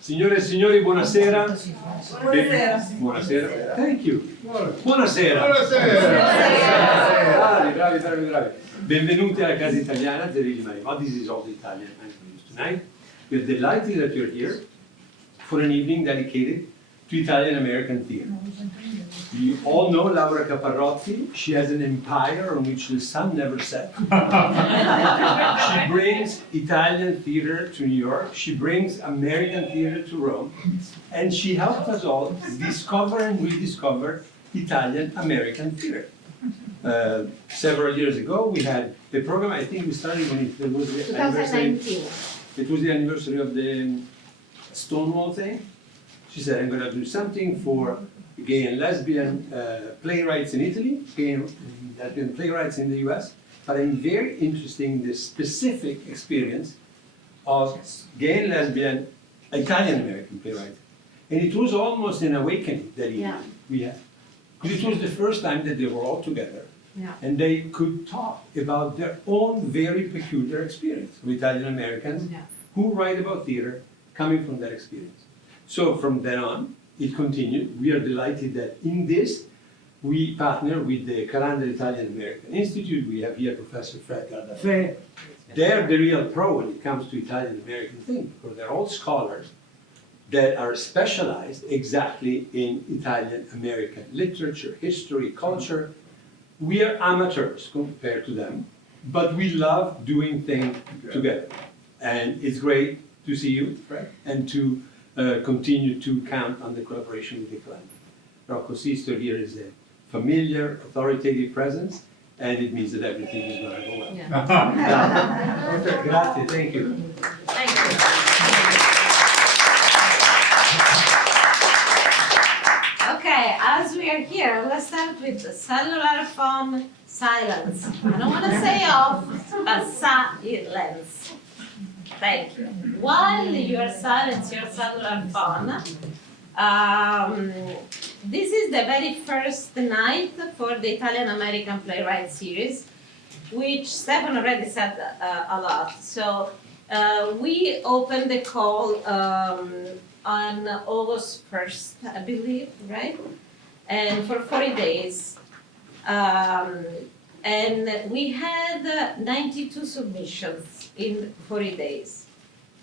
Signore e signori, buonasera. Buonasera. Buonasera. Thank you. Buonasera. Buonasera. Bravi. Benvenuti alla casa italiana, Jerilyn Sackler. This is all the Italian I'm going to use tonight. We're delighted that you're here for an evening dedicated to Italian-American theater. You all know Laura Caparrotti. She has an empire on which the sun never sets. She brings Italian theater to New York. She brings American theater to Rome. And she helped us all discover and rediscover Italian-American theater. Several years ago, we had the program. I think we started when it was the 2019. It was the anniversary of the Stonewall thing. She said, I'm going to do something for gay and lesbian playwrights in Italy, gay and lesbian playwrights in the US, but I'm very interested in the specific experience of gay and lesbian Italian-American playwrights. And it was almost an awakening that we had. Because it was the first time that they were all together. Yeah. And they could talk about their own very peculiar experience of Italian Americans who write about theater coming from that experience. So from then on, it continued. We are delighted that in this, we partner with the Calandra Italian American Institute. We have here Professor Fred Gardafè. They're the real pro when it comes to Italian American thing, because they're all scholars that are specialized exactly in Italian American literature, history, culture. We are amateurs compared to them, but we love doing things together. And it's great to see you, Fred, and to continue to count on the collaboration with the Calandra. Rocco Sisto here is a familiar, authoritative presence, and it means that everything is going to go well. Yeah. Grazie, thank you. Thank you. Okay, as we are here, let's start with the cellular phone silence. I don't want to say off, but silence. Thank you. While you are silent your cellular phone, this is the very first night for the Italian-American Playwright series, which Stefan already said a lot. So we opened the call on August 1st, I believe, right? And for 40 days. And we had 92 submissions in 40 days,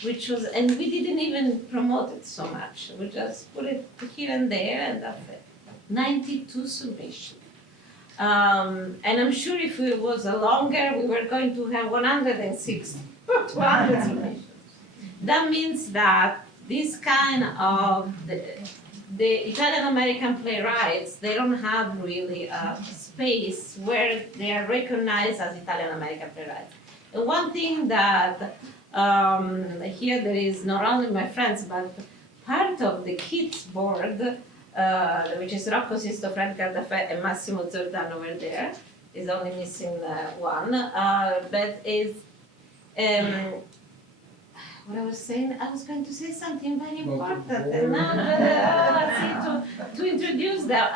which was, and we didn't even promote it so much. We just put it here and there, and that's it. 92 submissions. And I'm sure if it was a longer, we were going to have 106, 200 submissions. That means that this kind of, the Italian-American playwrights, they don't have really a space where they are recognized as Italian-American playwrights. And one thing that here there is not only my friends, but part of the kids board, which is Rocco Sisto, Fred Gardafè, and Massimo Zordan over there, is only missing one, but is, what I was saying, I was going to say something very important, and now to introduce them,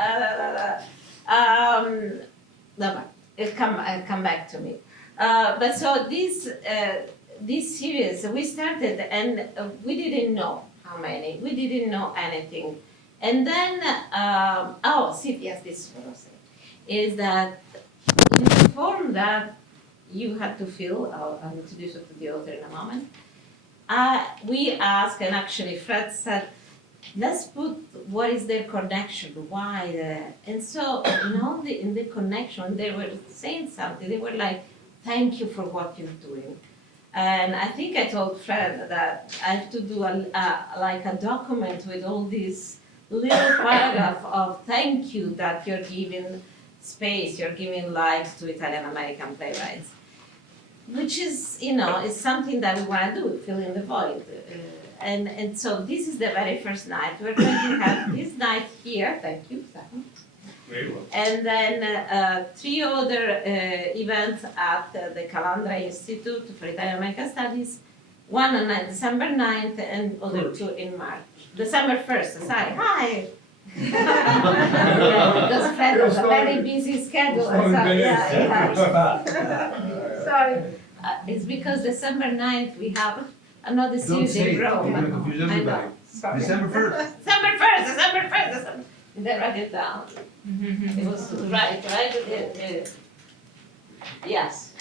it'll come back to me. But so this series, we started and we didn't know how many, we didn't know anything. And then, yes, this is what I was saying, is that in the form that you had to fill, I'll introduce you to the author in a moment, we asked, and actually Fred said, let's put what is their connection, why, and so in the connection, they were saying something, they were like, thank you for what you're doing. And I think I told Fred that I have to do like a document with all these little paragraph of thank you that you're giving space, you're giving life to Italian-American playwrights. Which is, is something that we want to do, fill in the void. And so this is the very first night. We're going to have this night here, thank you, Stefan. Very well. And then 3 other events at the Calandra Institute for Italian-American Studies, one on December 9th and other 2 in March. December 1st, sorry, hi! Because Fred has a very busy schedule. Sorry. It's because December 9th we have another series in Rome. I know. Sorry. December 1st. December 1st. Did I write it down? It was right? Yes.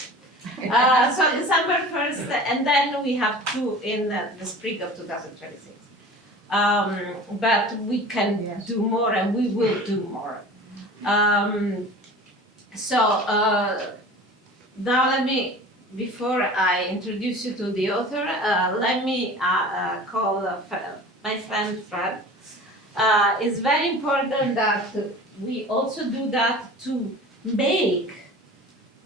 So December 1st, and then we have two in the spring of 2026. But we can do more, and we will do more. Now let me, before I introduce you to the author, let me call my friend Fred. It's very important that we also do that to make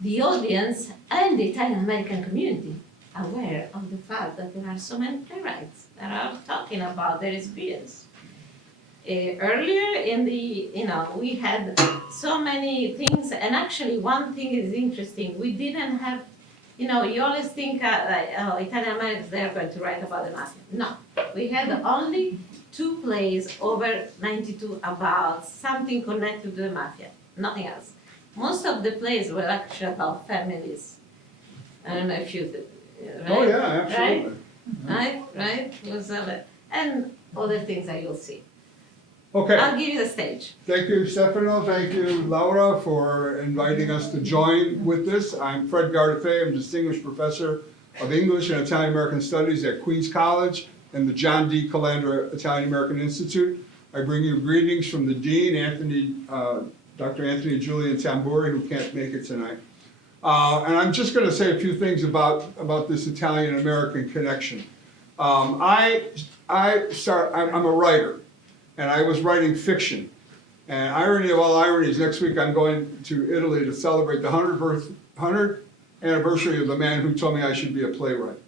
the audience and the Italian American community aware of the fact that there are so many playwrights that are talking about their experience. Earlier in the, we had so many things, and actually one thing is interesting. We didn't have, you always think Italian Americans, they're going to write about the mafia. No, we had only 2 plays over 92 about something connected to the mafia, nothing else. Most of the plays were actually about families. I don't know if you, right? Oh yeah, absolutely. Right? Was and other things that you'll see. Okay. I'll give you the stage. Thank you, Stefano. Thank you, Laura, for inviting us to join with this. I'm Fred Gardafe. I'm Distinguished Professor of English and Italian American Studies at Queens College and the John D. Calandra Italian American Institute. I bring you greetings from the Dean, Dr. Anthony Julian Tamburi, who can't make it tonight. And I'm just going to say a few things about this Italian-American connection. I'm a writer, and I was writing fiction. And irony of all ironies, next week I'm going to Italy to celebrate the 100th anniversary of the man who told me I should be a playwright,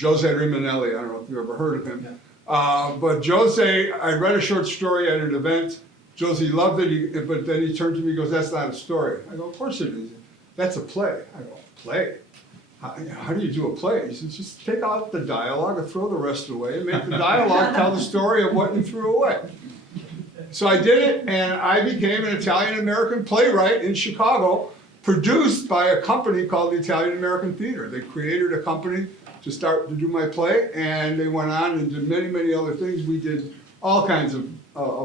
Jose Rimanelli. I don't know if you've ever heard of him. But Jose, I read a short story at an event. Jose loved it, but then he turned to me and goes, "That's not a story." I go, "Of course it is. That's a play." I go, "Play? How do you do a play?" He says, "Just take out the dialogue and throw the rest away and make the dialogue tell the story of what you threw away." So I did it, and I became an Italian-American playwright in Chicago, produced by a company called the Italian-American Theater. They created a company to start to do my play, and they went on and did many, many other things. We did all kinds of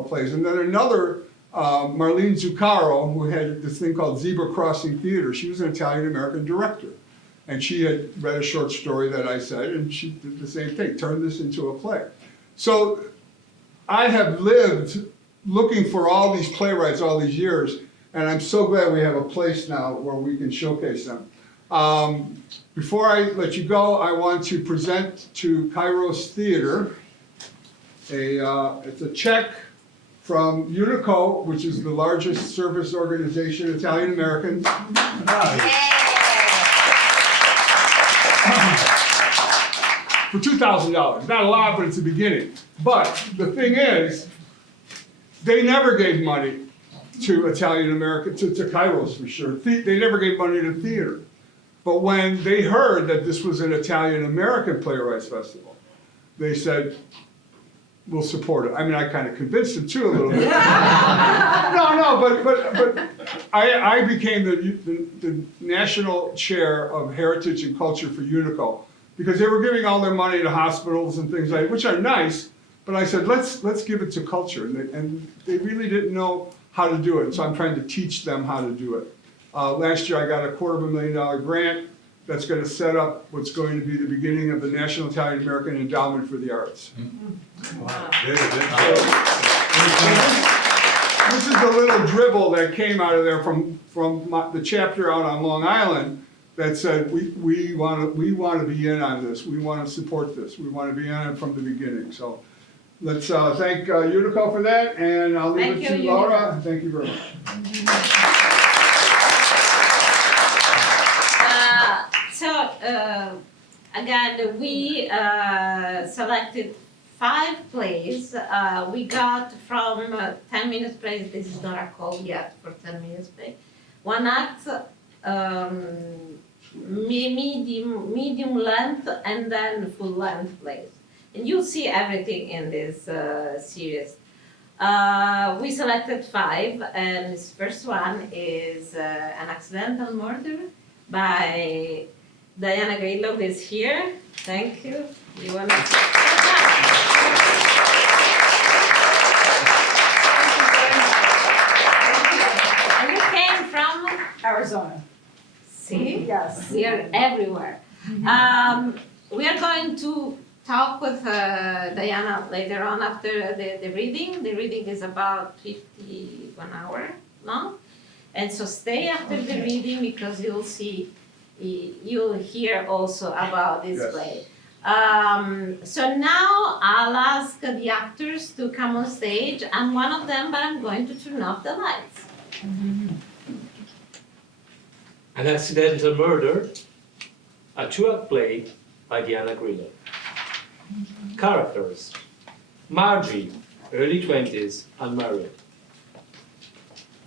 plays. And then another, Marlene Zuccaro, who had this thing called Zebra Crossing Theater. She was an Italian-American director. And she had read a short story that I said, and she did the same thing, turned this into a play. So I have lived looking for all these playwrights all these years, and I'm so glad we have a place now where we can showcase them. Before I let you go, I want to present to Kairos Theater it's a check from Unico, which is the largest service organization, Italian Americans. For $2,000. Not a lot, but it's a beginning. But the thing is, they never gave money to Italian American, to Kairos for sure. They never gave money to theater. But when they heard that this was an Italian American Playwrights Festival, they said, "We'll support it." I mean, I kind of convinced them too a little bit. But I became the national chair of heritage and culture for Unico, because they were giving all their money to hospitals and things like that, which are nice. But I said, let's give it to culture, and they really didn't know how to do it. So I'm trying to teach them how to do it. Last year I got a $250,000 grant that's going to set up what's going to be the beginning of the National Italian American Endowment for the Arts. Wow. This is a little dribble that came out of there from the chapter out on Long Island that said we want to be in on this. We want to support this. We want to be on it from the beginning. So let's thank Unico for that, and I'll leave it to Laura. Thank you very much. Again, we selected 5 plays. We got from 10 minutes plays, this is not a call yet for 10 minutes play. 1 act, medium length, and then full length plays. And you'll see everything in this series. We selected 5, and this first one is An Accidental Murder by Diana Grillo, who is here. Thank you. You want to war zone. See? Yes. We are everywhere. We are going to talk with Diana later on after the reading. The reading is about 51 hours long. And so stay after the reading because you'll hear also about this play. So now I'll ask the actors to come on stage. I'm one of them, but I'm going to turn off the lights. An Accidental Murder, a two-act play by Diana Grillo. Characters: Margie, early 20s, unmarried.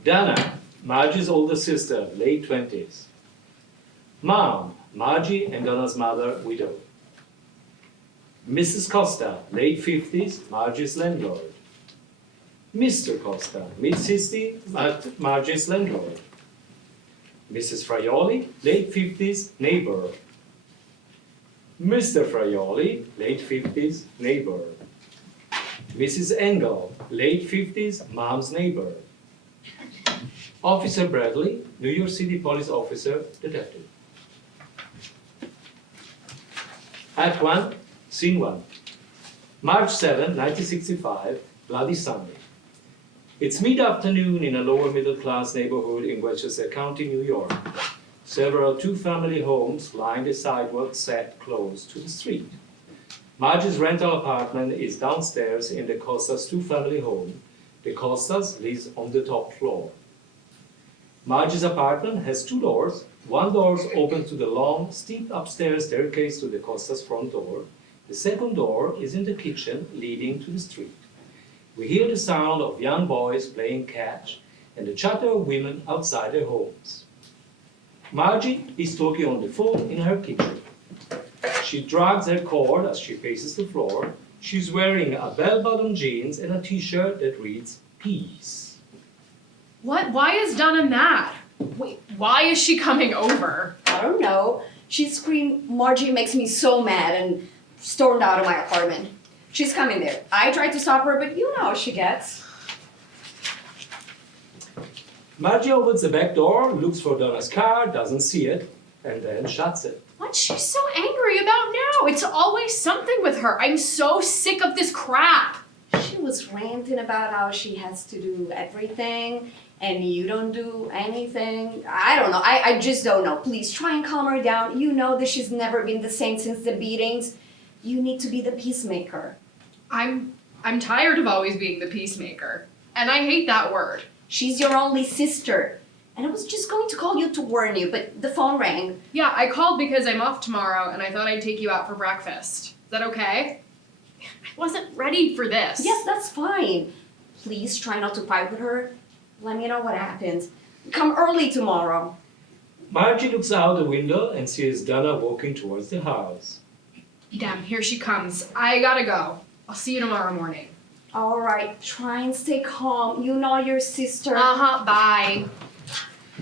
Dana, Margie's older sister, late 20s. Mom, Margie and Donna's mother, widow. Mrs. Costa, late 50s, Margie's landlord. Mr. Costa, mid-60s, Margie's landlord. Mrs. Fraioli, late 50s, neighbor. Mr. Fraioli, late 50s, neighbor. Mrs. Engel, late 50s, mom's neighbor. Officer Bradley, New York City police officer, detective. Act 1, Scene 1. March 7, 1965, Bloody Sunday. It's mid-afternoon in a lower middle-class neighborhood in Westchester County, New York. Several two-family homes line the sidewalk set close to the street. Margie's rental apartment is downstairs in the Costa's two-family home. The Costa's lives on the top floor. Margie's apartment has two doors. One door opens to the long, steep upstairs staircase to the Costa's front door. The second door is in the kitchen leading to the street. We hear the sound of young boys playing catch and the chatter of women outside their homes. Margie is talking on the phone in her kitchen. She drags her cord as she faces the floor. She's wearing a bell-bottom jeans and a t-shirt that reads, "Peace." What? Why is Donna mad? Wait, why is she coming over? I don't know. She screamed, "Margie makes me so mad," and stormed out of my apartment. She's coming there. I tried to stop her, but you know how she gets. Margie opens the back door, looks for Donna's car, doesn't see it, and then shuts it. What's she so angry about now? It's always something with her. I'm so sick of this crap. She was ranting about how she has to do everything, and you don't do anything. I don't know. I just don't know. Please try and calm her down. You know that she's never been the same since the beatings. You need to be the peacemaker. I'm tired of always being the peacemaker. And I hate that word. She's your only sister. And I was just going to call you to warn you, but the phone rang. Yeah, I called because I'm off tomorrow and I thought I'd take you out for breakfast. Is that okay? I wasn't ready for this. Yes, that's fine. Please try not to fight with her. Let me know what happens. Come early tomorrow. Margie looks out the window and sees Donna walking towards the house. Damn, here she comes. I gotta go. I'll see you tomorrow morning. All right, try and stay calm. You know your sister. Bye.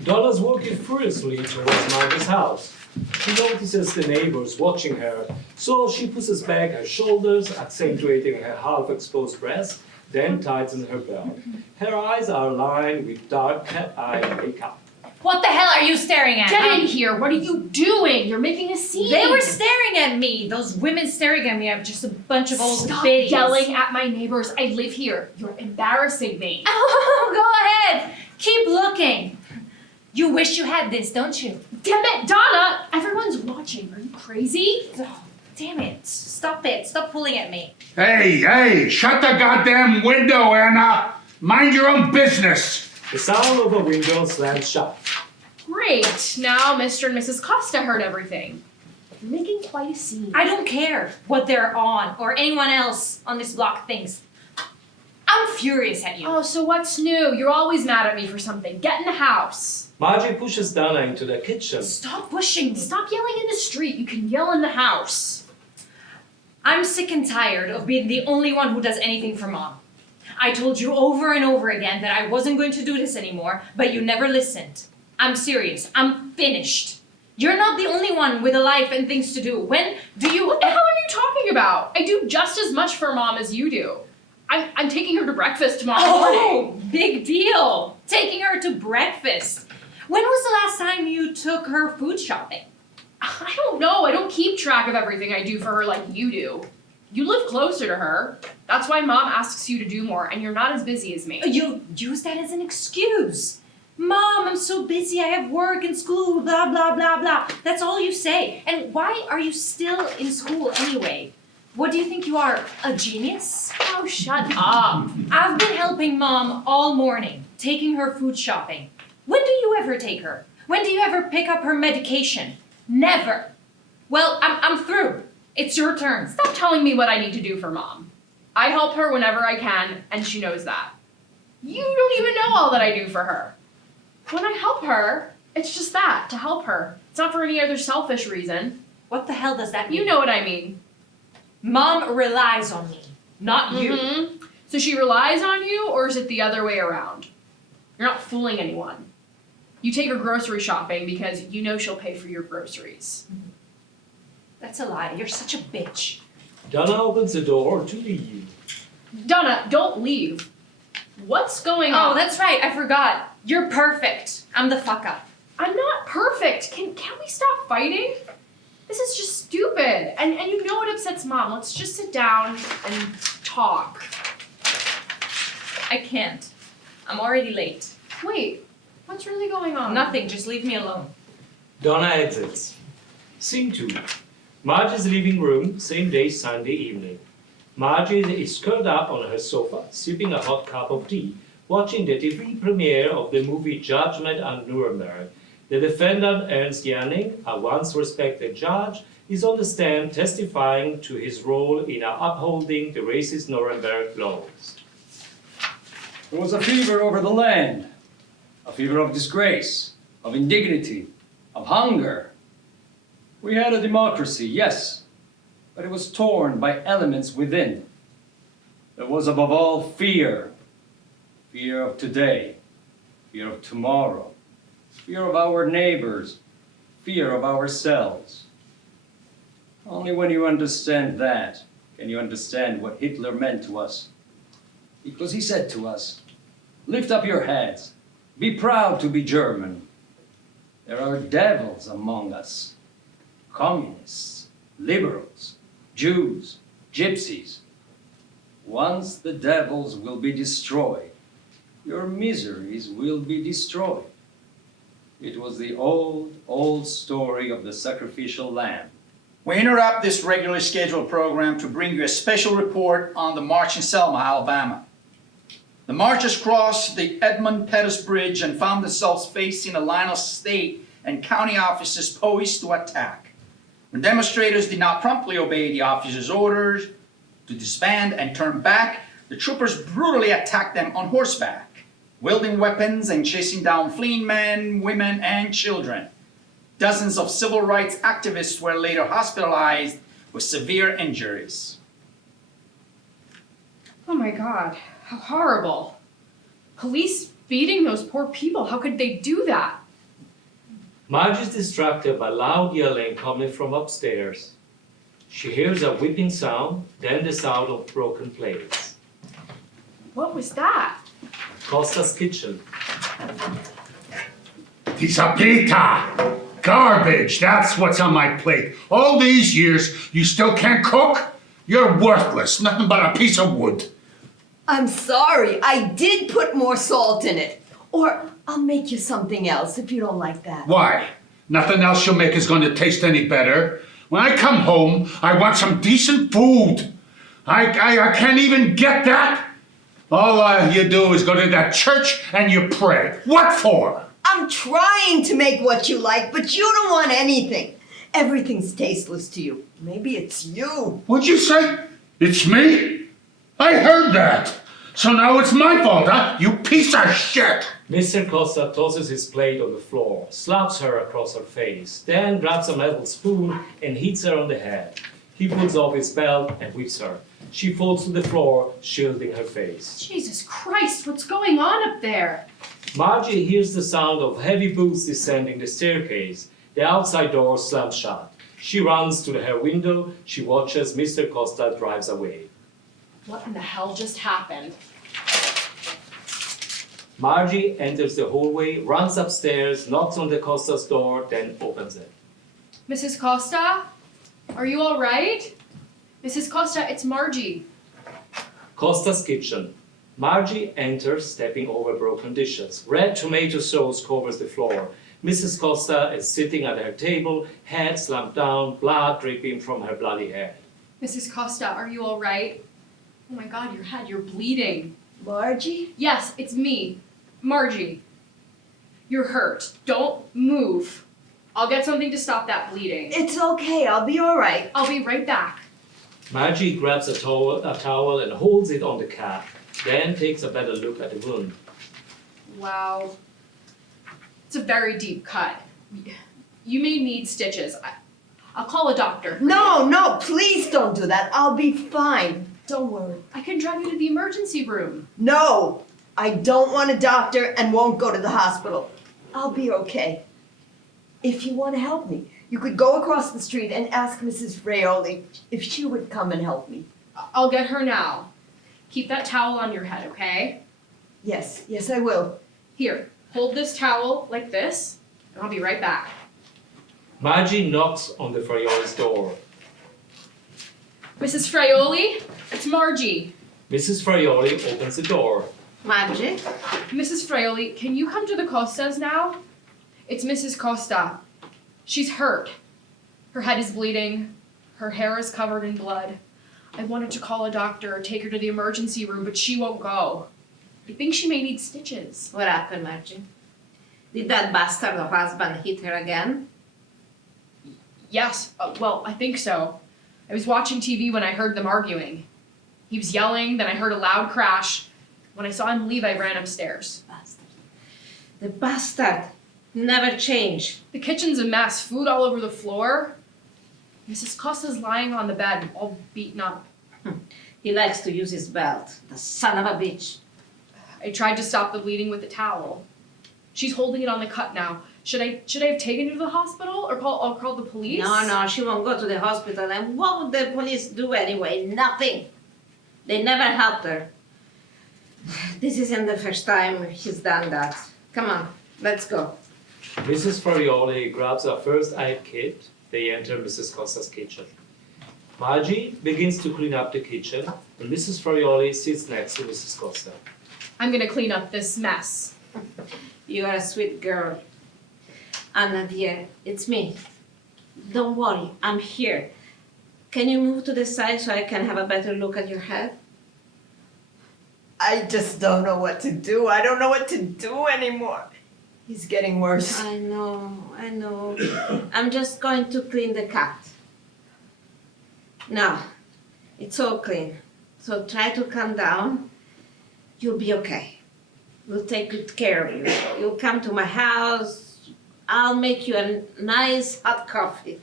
Donna's walking furiously towards Margie's house. She notices the neighbors watching her, so she pushes back her shoulders, accentuating her half-exposed breast, then tightens her belt. Her eyes are lined with dark cat-eye makeup. What the hell are you staring at? Get in here. What are you doing? You're making a scene. They were staring at me. Those women staring at me are just a bunch of old Stop biddies. yelling at my neighbors. I live here. You're embarrassing me. Oh, go ahead. Keep looking. You wish you had this, don't you? Damn it, Donna! Everyone's watching. Are you crazy? Oh, damn it. Stop it. Stop pulling at me. Hey, shut the goddamn window, Anna! Mind your own business! The sound of a window slams shut. Great. Now Mr. and Mrs. Costa heard everything. You're making quite a scene. I don't care what they're on or anyone else on this block thinks. I'm furious at you. Oh, so what's new? You're always mad at me for something. Get in the house. Margie pushes Donna into the kitchen. Stop pushing me. Stop yelling in the street. You can yell in the house. I'm sick and tired of being the only one who does anything for Mom. I told you over and over again that I wasn't going to do this anymore, but you never listened. I'm serious. I'm finished. You're not the only one with a life and things to do. When do you... What the hell are you talking about? I do just as much for Mom as you do. I'm taking her to breakfast tomorrow morning. Oh, big deal. Taking her to breakfast. When was the last time you took her food shopping? I don't know. I don't keep track of everything I do for her like you do. You live closer to her. That's why Mom asks you to do more, and you're not as busy as me. You use that as an excuse. Mom, I'm so busy. I have work and school, blah, blah, blah, blah. That's all you say. And why are you still in school anyway? What do you think you are, a genius? Oh, shut up. I've been helping Mom all morning, taking her food shopping. When do you ever take her? When do you ever pick up her medication? Never. Well, I'm through. It's your turn. Stop telling me what I need to do for Mom. I help her whenever I can, and she knows that. You don't even know all that I do for her. When I help her, it's just that, to help her. It's not for any other selfish reason. What the hell does that mean? You know what I mean. Mom relies on me, not you. Mm-hmm. So she relies on you, or is it the other way around? You're not fooling anyone. You take her grocery shopping because you know she'll pay for your groceries. That's a lie. You're such a bitch. Donna opens the door to leave. Donna, don't leave. What's going on? Oh, that's right. I forgot. You're perfect. I'm the fuck up. I'm not perfect. Can we stop fighting? This is just stupid. And you know it upsets Mom. Let's just sit down and talk. I can't. I'm already late. Wait, what's really going on? Nothing. Just leave me alone. Donna exits. Scene 2. Margie's living room, same day, Sunday evening. Margie is curled up on her sofa, sipping a hot cup of tea, watching the TV premiere of the movie Judgement and Nuremberg. The defendant, Ernst Janning, a once respected judge, is on the stand testifying to his role in upholding the racist Nuremberg laws. There was a fever over the land, a fever of disgrace, of indignity, of hunger. We had a democracy, yes, but it was torn by elements within. There was above all fear. Fear of today, fear of tomorrow, fear of our neighbors, fear of ourselves. Only when you understand that can you understand what Hitler meant to us. Because he said to us, lift up your heads, be proud to be German. There are devils among us, communists, liberals, Jews, gypsies. Once the devils will be destroyed, your miseries will be destroyed. It was the old story of the sacrificial lamb. We interrupt this regularly scheduled program to bring you a special report on the march in Selma, Alabama. The marchers crossed the Edmund Pettus Bridge and found themselves facing a line of state and county officers poised to attack. When demonstrators did not promptly obey the officers' orders to disband and turn back, the troopers brutally attacked them on horseback, wielding weapons and chasing down fleeing men, women, and children. Dozens of civil rights activists were later hospitalized with severe injuries. Oh my God, how horrible. Police beating those poor people, how could they do that? Margie is distracted by loud yelling coming from upstairs. She hears a whipping sound, then the sound of broken plates. What was that? Costa's kitchen. Pizza pita! Garbage, that's what's on my plate. All these years, you still can't cook? You're worthless, nothing but a piece of wood. I'm sorry, I did put more salt in it. Or I'll make you something else if you don't like that. Why? Nothing else you'll make is going to taste any better. When I come home, I want some decent food. I can't even get that. All you do is go to that church and you pray. What for? I'm trying to make what you like, but you don't want anything. Everything's tasteless to you. Maybe it's you. What'd you say? It's me? I heard that. So now it's my fault, huh? You piece of shit. Mr. Costa tosses his plate on the floor, slaps her across her face, then grabs a metal spoon and hits her on the head. He pulls off his belt and whips her. She falls to the floor, shielding her face. Jesus Christ, what's going on up there? Margie hears the sound of heavy boots descending the staircase. The outside door slams shut. She runs to her window. She watches Mr. Costa drives away. What in the hell just happened? Margie enters the hallway, runs upstairs, knocks on the Costa's door, then opens it. Mrs. Costa? Are you all right? Mrs. Costa, it's Margie. Costa's kitchen. Margie enters, stepping over broken dishes. Red tomato sauce covers the floor. Mrs. Costa is sitting at her table, head slumped down, blood dripping from her bloody head. Mrs. Costa, are you all right? Oh my God, your head, you're bleeding. Margie? Yes, it's me, Margie. You're hurt. Don't move. I'll get something to stop that bleeding. It's okay, I'll be all right. I'll be right back. Margie grabs a towel and holds it on the cat, then takes a better look at the wound. Wow. It's a very deep cut. You may need stitches. I'll call a doctor. No, please don't do that. I'll be fine. Don't worry. I can drive you to the emergency room. No, I don't want a doctor and won't go to the hospital. I'll be okay. If you want to help me, you could go across the street and ask Mrs. Fraioli if she would come and help me. I'll get her now. Keep that towel on your head, okay? Yes, I will. Here, hold this towel like this, and I'll be right back. Margie knocks on the Fraioli's door. Mrs. Fraioli, it's Margie. Mrs. Fraioli opens the door. Margie? Mrs. Fraioli, can you come to the Costas now? It's Mrs. Costa. She's hurt. Her head is bleeding. Her hair is covered in blood. I wanted to call a doctor or take her to the emergency room, but she won't go. I think she may need stitches. What happened, Margie? Did that bastard of husband hit her again? Yes, well, I think so. I was watching TV when I heard them arguing. He was yelling, then I heard a loud crash. When I saw him leave, I ran upstairs. Bastard. The bastard never changed. The kitchen's a mess, food all over the floor. Mrs. Costa's lying on the bed, all beaten up. He likes to use his belt, the son of a bitch. I tried to stop the bleeding with a towel. She's holding it on the cut now. Should I have taken her to the hospital or call the police? No, she won't go to the hospital. And what would the police do anyway? Nothing. They never helped her. This isn't the first time he's done that. Come on, let's go. Mrs. Fraioli grabs a first aid kit. They enter Mrs. Costa's kitchen. Margie begins to clean up the kitchen, and Mrs. Fraioli sits next to Mrs. Costa. I'm gonna clean up this mess. You are a sweet girl. Anna dear, it's me. Don't worry, I'm here. Can you move to the side so I can have a better look at your head? I just don't know what to do. I don't know what to do anymore. He's getting worse. I know. I'm just going to clean the cut. Now, it's all clean. So try to calm down. You'll be okay. We'll take good care of you. You'll come to my house. I'll make you a nice hot coffee.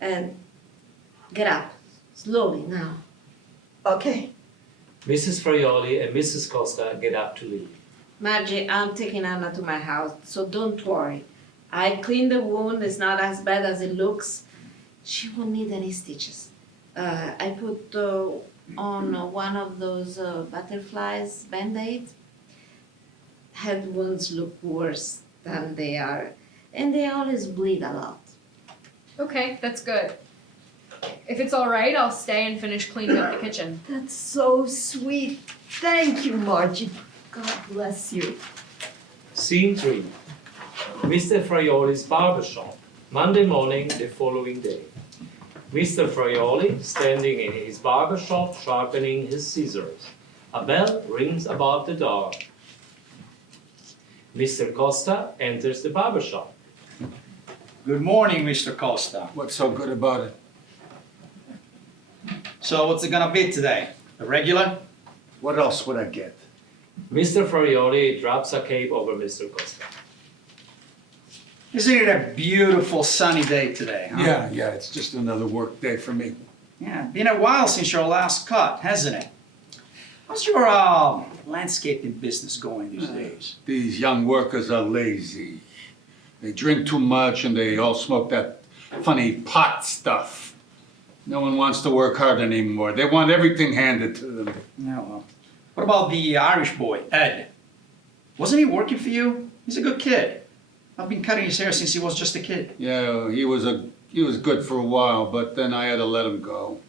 And get up, slowly now. Okay. Mrs. Fraioli and Mrs. Costa get up to leave. Margie, I'm taking Anna to my house, so don't worry. I cleaned the wound, it's not as bad as it looks. She won't need any stitches. I put on one of those butterflies Band-Aids. Head wounds look worse than they are, and they always bleed a lot. Okay, that's good. If it's all right, I'll stay and finish cleaning up the kitchen. That's so sweet. Thank you, Margie. God bless you. Scene 3. Mr. Fraioli's barbershop, Monday morning the following day. Mr. Fraioli standing in his barbershop sharpening his scissors. A bell rings above the door. Mr. Costa enters the barbershop. Good morning, Mr. Costa. What's so good about it? So what's it gonna be today? A regular? What else would I get? Mr. Fraioli drops a cape over Mr. Costa. Isn't it a beautiful sunny day today, huh? Yeah, it's just another work day for me. Yeah, been a while since your last cut, hasn't it? How's your landscaping business going these days? These young workers are lazy. They drink too much and they all smoke that funny pot stuff. No one wants to work hard anymore. They want everything handed to them. Yeah, well. What about the Irish boy, Ed? Wasn't he working for you? He's a good kid. I've been cutting his hair since he was just a kid. Yeah, he was good for a while, but then I had to let him go.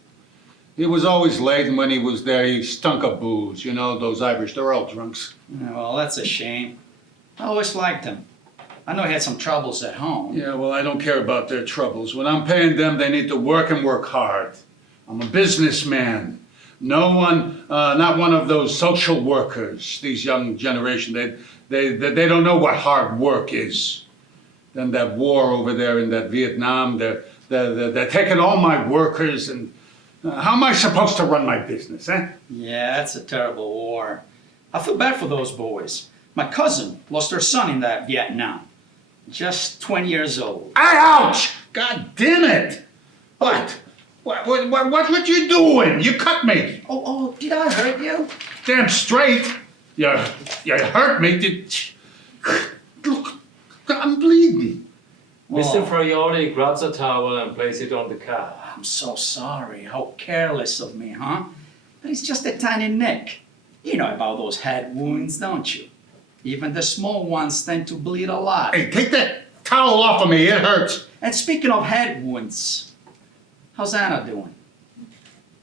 He was always late, and when he was there, he stunk of booze. You know, those Irish, they're all drunks. Yeah, well, that's a shame. I always liked him. I know he had some troubles at home. Yeah, well, I don't care about their troubles. When I'm paying them, they need to work and work hard. I'm a businessman. No one, not one of those social workers. These young generation, they don't know what hard work is. Then that war over there in that Vietnam, they're taking all my workers, and how am I supposed to run my business, eh? Yeah, that's a terrible war. I feel bad for those boys. My cousin lost her son in that Vietnam. Just 20 years old. Ouch! God damn it! What? What you doing? You cut me. Oh, did I hurt you? Damn straight. You hurt me. Look, I'm bleeding. Mr. Fraioli grabs a towel and places it on the cab. I'm so sorry. How careless of me, huh? But it's just a tiny nick. You know about those head wounds, don't you? Even the small ones tend to bleed a lot. Hey, take that towel off of me. It hurts. And speaking of head wounds, how's Anna doing?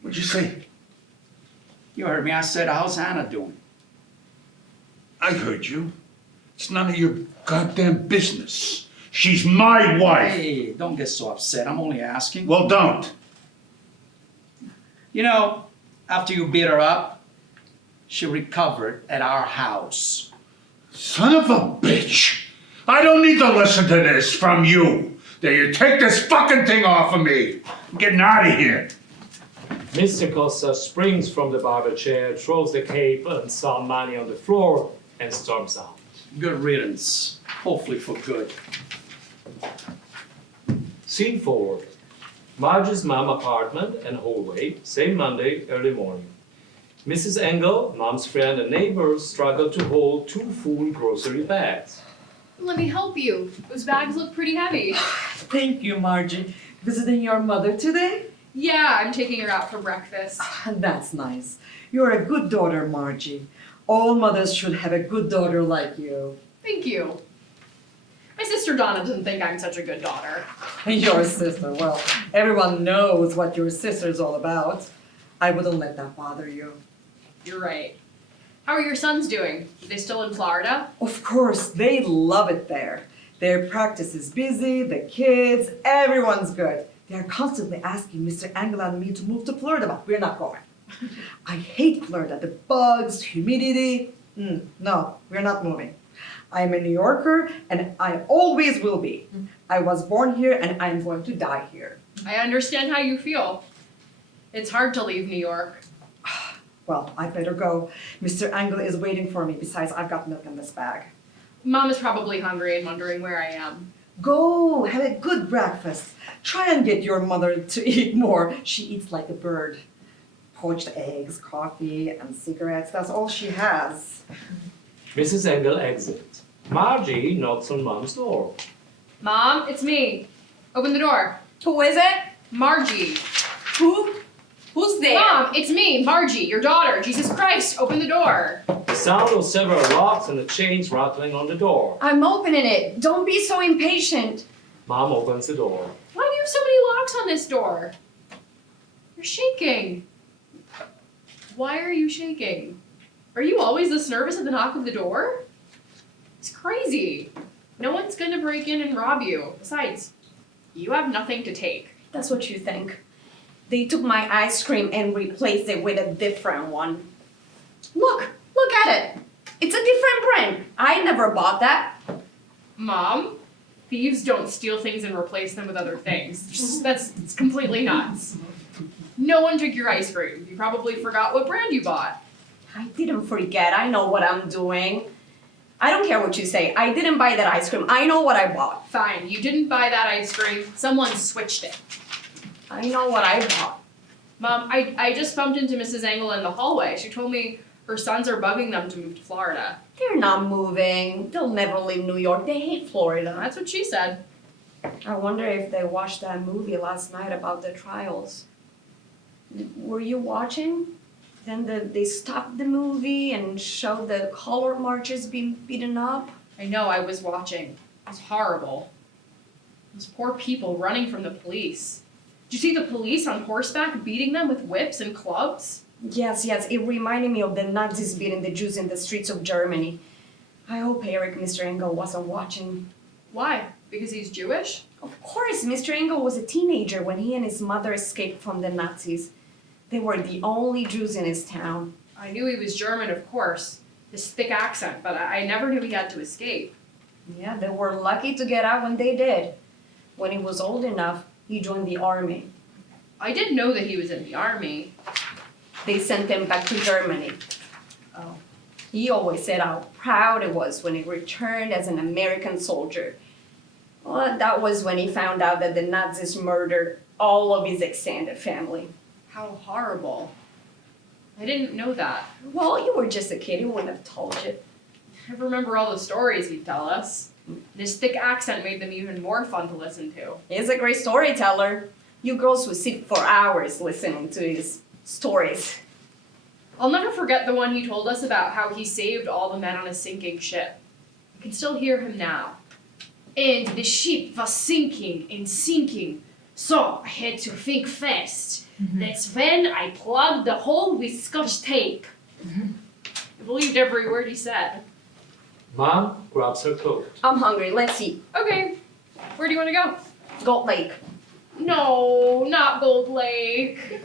What'd you say? You heard me. I said, how's Anna doing? I heard you. It's none of your goddamn business. She's my wife. Hey, don't get so upset. I'm only asking. Well, don't. You know, after you beat her up, she recovered at our house. Son of a bitch. I don't need to listen to this from you. There, you take this fucking thing off of me. I'm getting out of here. Mr. Costa springs from the barber chair, throws the cape and some money on the floor, and storms out. Good riddance. Hopefully for good. Scene 4. Margie's mom apartment and hallway, same Monday, early morning. Mrs. Engel, mom's friend and neighbor, struggle to hold 2 full grocery bags. Let me help you. Those bags look pretty heavy. Thank you, Margie. Visiting your mother today? Yeah, I'm taking her out for breakfast. That's nice. You're a good daughter, Margie. All mothers should have a good daughter like you. Thank you. My sister Donna doesn't think I'm such a good daughter. Your sister, well, everyone knows what your sister's all about. I wouldn't let that bother you. You're right. How are your sons doing? Are they still in Florida? Of course, they love it there. Their practice is busy, the kids, everyone's good. They're constantly asking Mr. Angela and me to move to Florida, but we're not going. I hate Florida, the bugs, humidity. No, we're not moving. I'm a New Yorker, and I always will be. I was born here, and I'm going to die here. I understand how you feel. It's hard to leave New York. Well, I better go. Mr. Angela is waiting for me. Besides, I've got milk in this bag. Mom is probably hungry and wondering where I am. Go, have a good breakfast. Try and get your mother to eat more. She eats like a bird. Poached eggs, coffee, and cigarettes. That's all she has. Mrs. Engel exits. Margie knocks on mom's door. Mom, it's me. Open the door. Who is it? Margie. Who? Who's there? Mom, it's me, Margie, your daughter. Jesus Christ, open the door. The sound of several locks and the chains rattling on the door. I'm opening it. Don't be so impatient. Mom opens the door. Why do you have so many locks on this door? You're shaking. Why are you shaking? Are you always this nervous at the knock of the door? It's crazy. No one's gonna break in and rob you. Besides, you have nothing to take. That's what you think. They took my ice cream and replaced it with a different one. Look at it. It's a different brand. I never bought that. Mom, thieves don't steal things and replace them with other things. It's completely nuts. No one took your ice cream. You probably forgot what brand you bought. I didn't forget. I know what I'm doing. I don't care what you say. I didn't buy that ice cream. I know what I bought. Fine, you didn't buy that ice cream. Someone switched it. I know what I bought. Mom, I just bumped into Mrs. Engel in the hallway. She told me her sons are bugging them to move to Florida. They're not moving. They'll never leave New York. They hate Florida. That's what she said. I wonder if they watched that movie last night about the trials. Were you watching? Then they stopped the movie and showed the color marchers being beaten up. I know, I was watching. It was horrible. Those poor people running from the police. Did you see the police on horseback beating them with whips and clubs? Yes, it reminded me of the Nazis beating the Jews in the streets of Germany. I hope Eric, Mr. Engel, wasn't watching. Why? Because he's Jewish? Of course, Mr. Engel was a teenager when he and his mother escaped from the Nazis. They were the only Jews in his town. I knew he was German, of course. His thick accent, but I never knew he had to escape. Yeah, they were lucky to get out when they did. When he was old enough, he joined the army. I didn't know that he was in the army. They sent him back to Germany. Oh. He always said how proud he was when he returned as an American soldier. Well, that was when he found out that the Nazis murdered all of his extended family. How horrible. I didn't know that. Well, you were just a kid, he wouldn't have told you. I remember all the stories he'd tell us. And his thick accent made them even more fun to listen to. He's a great storyteller. You girls would sit for hours listening to his stories. I'll never forget the one he told us about how he saved all the men on a sinking ship. I can still hear him now. And the ship was sinking and sinking, so I had to think fast. That's when I plugged the hole with scotch tape. I believed every word he said. Mom grabs her coat. I'm hungry, let's eat. Okay, where do you want to go? Gold Lake. No, not Gold Lake.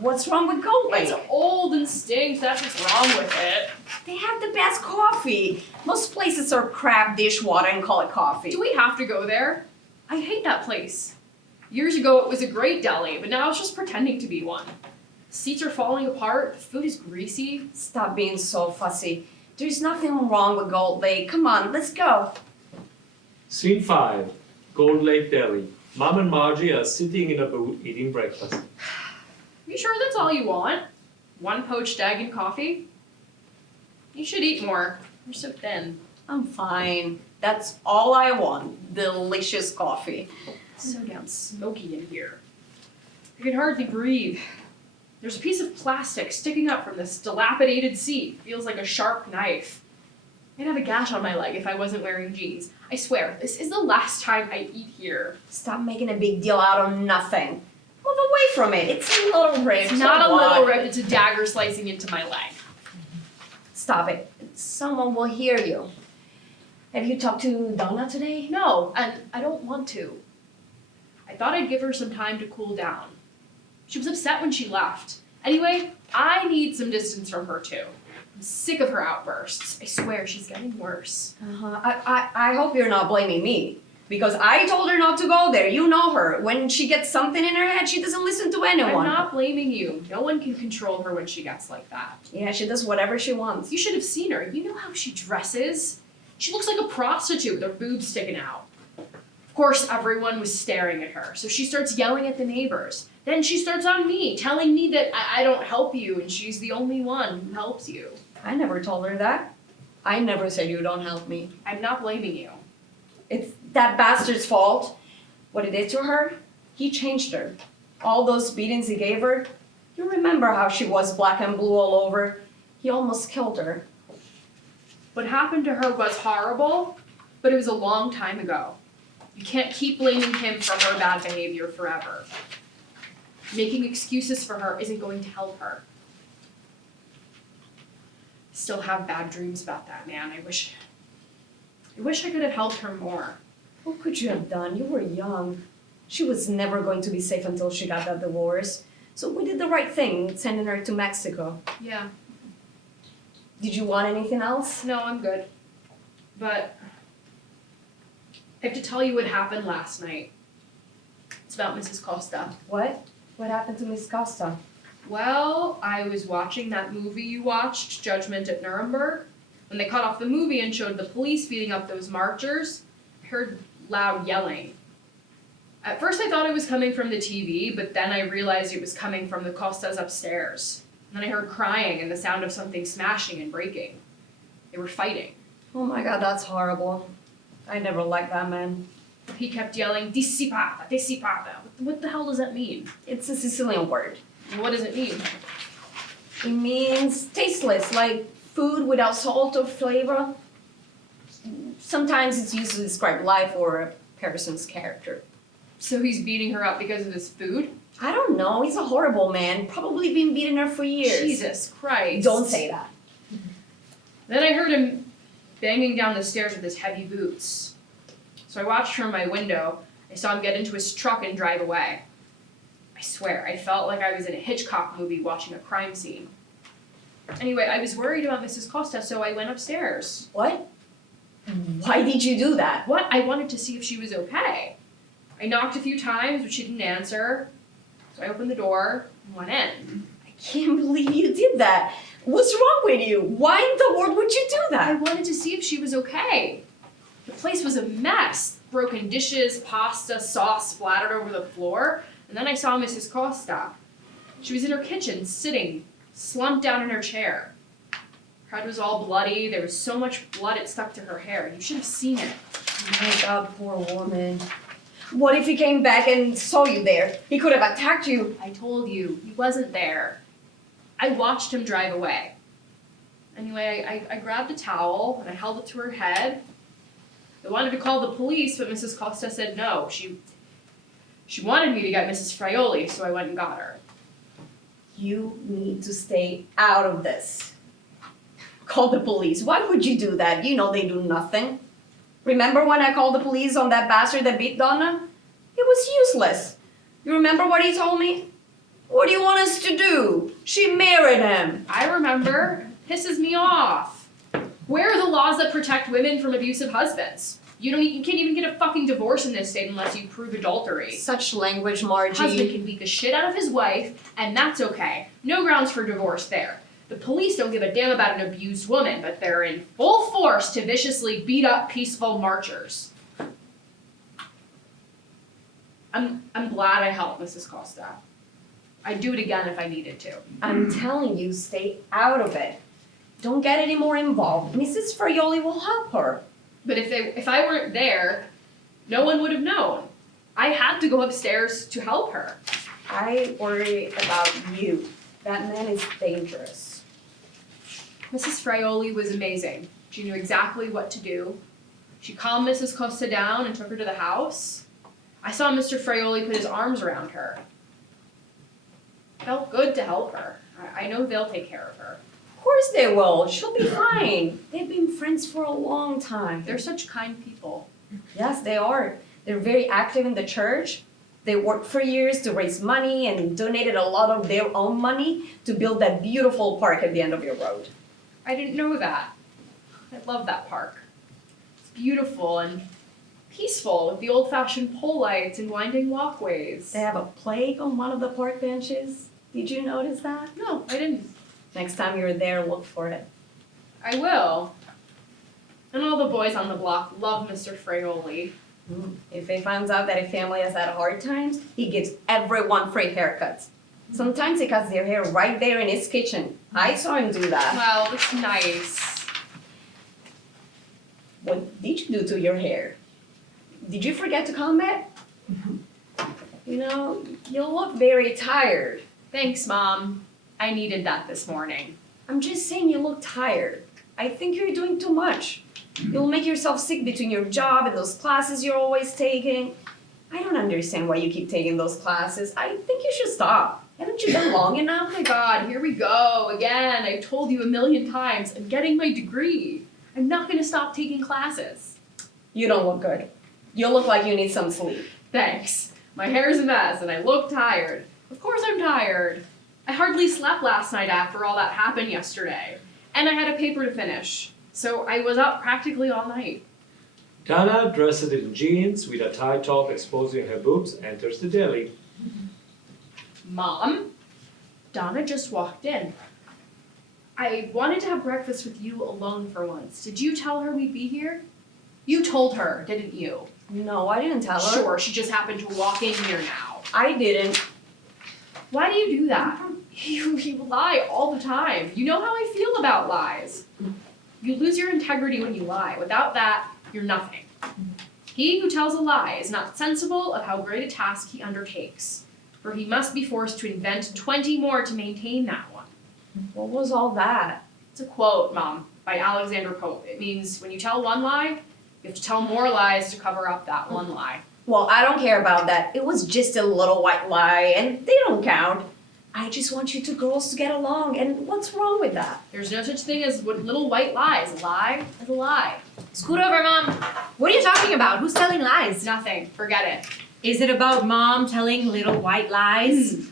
What's wrong with Gold Lake? It's old and stinks, that's what's wrong with it. They have the best coffee. Most places serve crap dishwater and call it coffee. Do we have to go there? I hate that place. Years ago it was a great deli, but now it's just pretending to be one. Seats are falling apart, the food is greasy. Stop being so fussy. There's nothing wrong with Gold Lake. Come on, let's go. Scene 5, Gold Lake Deli. Mom and Margie are sitting in a booth eating breakfast. You sure that's all you want? One poached egg and coffee? You should eat more. You're so thin. I'm fine. That's all I want. Delicious coffee. It's so damn smoky in here. I can hardly breathe. There's a piece of plastic sticking up from this dilapidated seat. Feels like a sharp knife. I'd have a gash on my leg if I wasn't wearing jeans. I swear, this is the last time I eat here. Stop making a big deal out of nothing. Move away from it. It's a little rip. It's not a little rip, it's a dagger slicing into my leg. Stop it. Someone will hear you. Have you talked to Donna today? No, and I don't want to. I thought I'd give her some time to cool down. She was upset when she left. Anyway, I need some distance from her too. I'm sick of her outbursts. I swear she's getting worse. I hope you're not blaming me. Because I told her not to go there. You know her. When she gets something in her head, she doesn't listen to anyone. I'm not blaming you. No one can control her when she gets like that. Yeah, she does whatever she wants. You should have seen her. You know how she dresses. She looks like a prostitute with her boobs sticking out. Of course, everyone was staring at her, so she starts yelling at the neighbors. Then she starts on me, telling me that I don't help you and she's the only one who helps you. I never told her that. I never said you don't help me. I'm not blaming you. It's that bastard's fault. What he did to her, he changed her. All those beatings he gave her, you remember how she was black and blue all over. He almost killed her. What happened to her was horrible, but it was a long time ago. You can't keep blaming him for her bad behavior forever. Making excuses for her isn't going to help her. I still have bad dreams about that man. I wish I could have helped her more. What could you have done? You were young. She was never going to be safe until she got that divorce. So we did the right thing, sending her to Mexico. Yeah. Did you want anything else? No, I'm good. But I have to tell you what happened last night. It's about Mrs. Costa. What? What happened to Miss Costa? Well, I was watching that movie you watched, Judgement at Nuremberg. When they cut off the movie and showed the police beating up those marchers, I heard loud yelling. At first I thought it was coming from the TV, but then I realized it was coming from the Costas upstairs. And then I heard crying and the sound of something smashing and breaking. They were fighting. Oh my God, that's horrible. I never liked that man. He kept yelling, dissipata, dissipata. What the hell does that mean? It's a Sicilian word. What does it mean? It means tasteless, like food without salt or flavor. Sometimes it's used to describe life or a person's character. So he's beating her up because of his food? I don't know, he's a horrible man. Probably been beating her for years. Jesus Christ. Don't say that. Then I heard him banging down the stairs with his heavy boots. So I watched from my window. I saw him get into his truck and drive away. I swear, I felt like I was in a Hitchcock movie watching a crime scene. Anyway, I was worried about Mrs. Costa, so I went upstairs. What? Why did you do that? What? I wanted to see if she was okay. I knocked a few times, but she didn't answer. So I opened the door and went in. I can't believe you did that. What's wrong with you? Why in the world would you do I that? wanted to see if she was okay. The place was a mess. Broken dishes, pasta, sauce splattered over the floor. And then I saw Mrs. Costa. She was in her kitchen, sitting, slumped down in her chair. Her head was all bloody. There was so much blood it stuck to her hair. You should have seen it. Oh my God, poor woman. What if he came back and saw you there? He could have attacked you. I told you, he wasn't there. I watched him drive away. Anyway, I grabbed a towel and I held it to her head. I wanted to call the police, but Mrs. Costa said no. She wanted me to get Mrs. Fraioli, so I went and got her. You need to stay out of this. Call the police. Why would you do that? You know they do nothing. Remember when I called the police on that bastard that beat Donna? It was useless. You remember what he told me? What do you want us to do? She married him. I remember. Pisses me off. Where are the laws that protect women from abusive husbands? You can't even get a fucking divorce in this state unless you prove adultery. Such language, Margie. Husband can beat the shit out of his wife, and that's okay. No grounds for divorce there. The police don't give a damn about an abused woman, but they're in full force to viciously beat up peaceful marchers. I'm glad I helped Mrs. Costa. I'd do it again if I needed to. I'm telling you, stay out of it. Don't get any more involved. Mrs. Fraioli will help her. But if I weren't there, no one would have known. I had to go upstairs to help her. I worry about you. That man is dangerous. Mrs. Fraioli was amazing. She knew exactly what to do. She calmed Mrs. Costa down and took her to the house. I saw Mr. Fraioli put his arms around her. It felt good to help her. I know they'll take care of her. Of course they will. She'll be fine. They've been friends for a long time. They're such kind people. Yes, they are. They're very active in the church. They worked for years to raise money and donated a lot of their own money to build that beautiful park at the end of your road. I didn't know that. I love that park. It's beautiful and peaceful with the old-fashioned pole lights and winding walkways. They have a plaque on one of the park benches. Did you notice that? No, I didn't. Next time you're there, look for it. I will. And all the boys on the block love Mr. Fraioli. If he finds out that a family has had hard times, he gives everyone free haircuts. Sometimes he cuts their hair right there in his kitchen. I saw him do that. Well, that's nice. What did you do to your hair? Did you forget to comb it? You know, you look very tired. Thanks, Mom. I needed that this morning. I'm just saying you look tired. I think you're doing too much. You'll make yourself sick between your job and those classes you're always taking. I don't understand why you keep taking those classes. I think you should stop. Haven't you been long enough? Oh my God, here we go again. I told you a million times. I'm getting my degree. I'm not going to stop taking classes. You don't look good. You look like you need some sleep. Thanks. My hair's a mess and I look tired. Of course I'm tired. I hardly slept last night after all that happened yesterday. And I had a paper to finish. So I was up practically all night. Donna, dressed in jeans with a tight top exposing her boobs, enters the deli. Mom, Donna just walked in. I wanted to have breakfast with you alone for once. Did you tell her we'd be here? You told her, didn't you? No, I didn't tell her. Sure, she just happened to walk in here now. I didn't. Why do you do that? You lie all the time. You know how I feel about lies. You lose your integrity when you lie. Without that, you're nothing. He who tells a lie is not sensible of how great a task he undertakes, for he must be forced to invent 20 more to maintain that one. What was all that? It's a quote, Mom, by Alexander Pope. It means when you tell one lie, you have to tell more lies to cover up that one lie. Well, I don't care about that. It was just a little white lie, and they don't count. I just want you two girls to get along, and what's wrong with that? There's no such thing as little white lies. A lie is a lie. Scoot over, Mom. What are you talking about? Who's telling lies? Nothing. Forget it. Is it about Mom telling little white lies?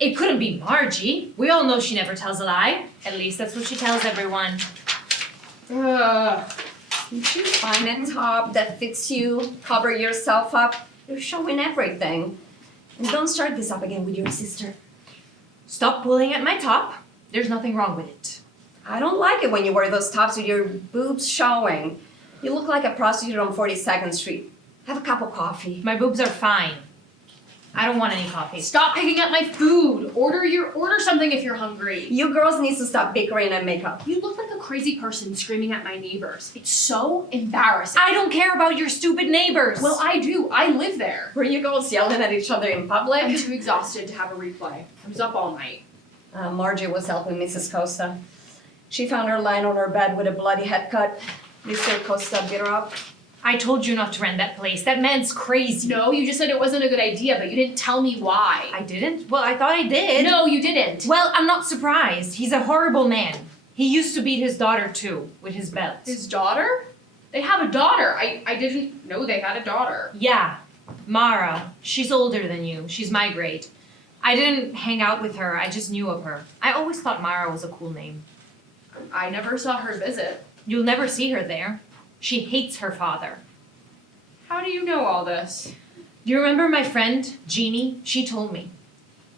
It couldn't be Margie. We all know she never tells a lie. At least that's what she tells everyone. Ugh. Can't you find a top that fits you? Cover yourself up. You're showing everything. And don't start this up again with your sister. Stop pulling at my top. There's nothing wrong with it. I don't like it when you wear those tops with your boobs showing. You look like a prostitute on 42nd Street. Have a cup of coffee. My boobs are fine. I don't want any coffee. Stop picking up my food. Order something if you're hungry. You girls need to stop bickering and make up. You look like a crazy person screaming at my neighbors. It's so embarrassing. I don't care about your stupid neighbors. Well, I do. I live there. Were you girls yelling at each other in public? I'm too exhausted to have a replay. I was up all night. Margie was helping Mrs. Costa. She found her lying on her bed with a bloody head cut. Mr. Costa beat her up. I told you not to rent that place. That man's crazy. No, you just said it wasn't a good idea, but you didn't tell me why. I didn't? Well, I thought I did. No, you didn't. Well, I'm not surprised. He's a horrible man. He used to beat his daughter too, with his belt. His daughter? They have a daughter. I didn't know they had a daughter. Yeah, Mara. She's older than you. She's my grade. I didn't hang out with her. I just knew of her. I always thought Mara was a cool name. I never saw her visit. You'll never see her there. She hates her father. How do you know all this? Do you remember my friend, Jeannie? She told me.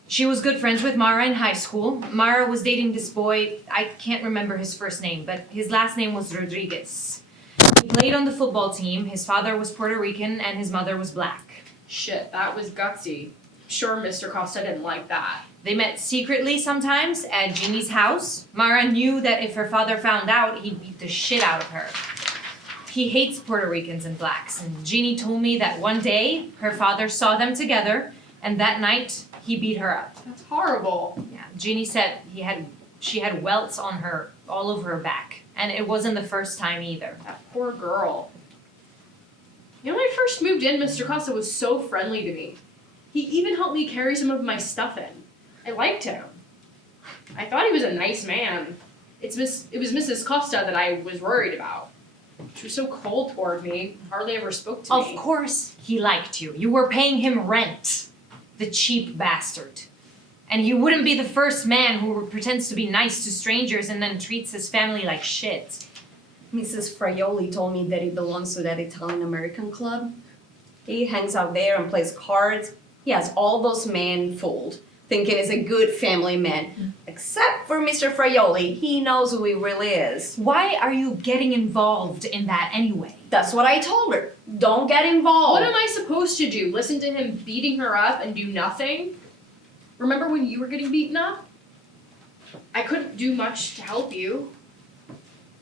She was good friends with Mara in high school. Mara was dating this boy, I can't remember his first name, but his last name was Rodriguez. He played on the football team. His father was Puerto Rican and his mother was black. Shit, that was gutsy. Sure, Mr. Costa didn't like that. They met secretly sometimes at Jeannie's house. Mara knew that if her father found out, he'd beat the shit out of her. He hates Puerto Ricans and blacks, and Jeannie told me that one day her father saw them together, and that night he beat her up. That's horrible. Yeah, Jeannie said she had welts on her all over her back, and it wasn't the first time either. That poor girl. You know, when I first moved in, Mr. Costa was so friendly to me. He even helped me carry some of my stuff in. I liked him. I thought he was a nice man. It was Mrs. Costa that I was worried about. She was so cold toward me, hardly ever spoke to me. Of course he liked you. You were paying him rent. The cheap bastard. And he wouldn't be the first man who pretends to be nice to strangers and then treats his family like shit. Mrs. Fraioli told me that he belongs to that Italian-American club. He hangs out there and plays cards. He has all those men fooled, thinking he's a good family man. Except for Mr. Fraioli, he knows who he really is. Why are you getting involved in that anyway? That's what I told her. Don't get involved. What am I supposed to do? Listen to him beating her up and do nothing? Remember when you were getting beaten up? I couldn't do much to help you.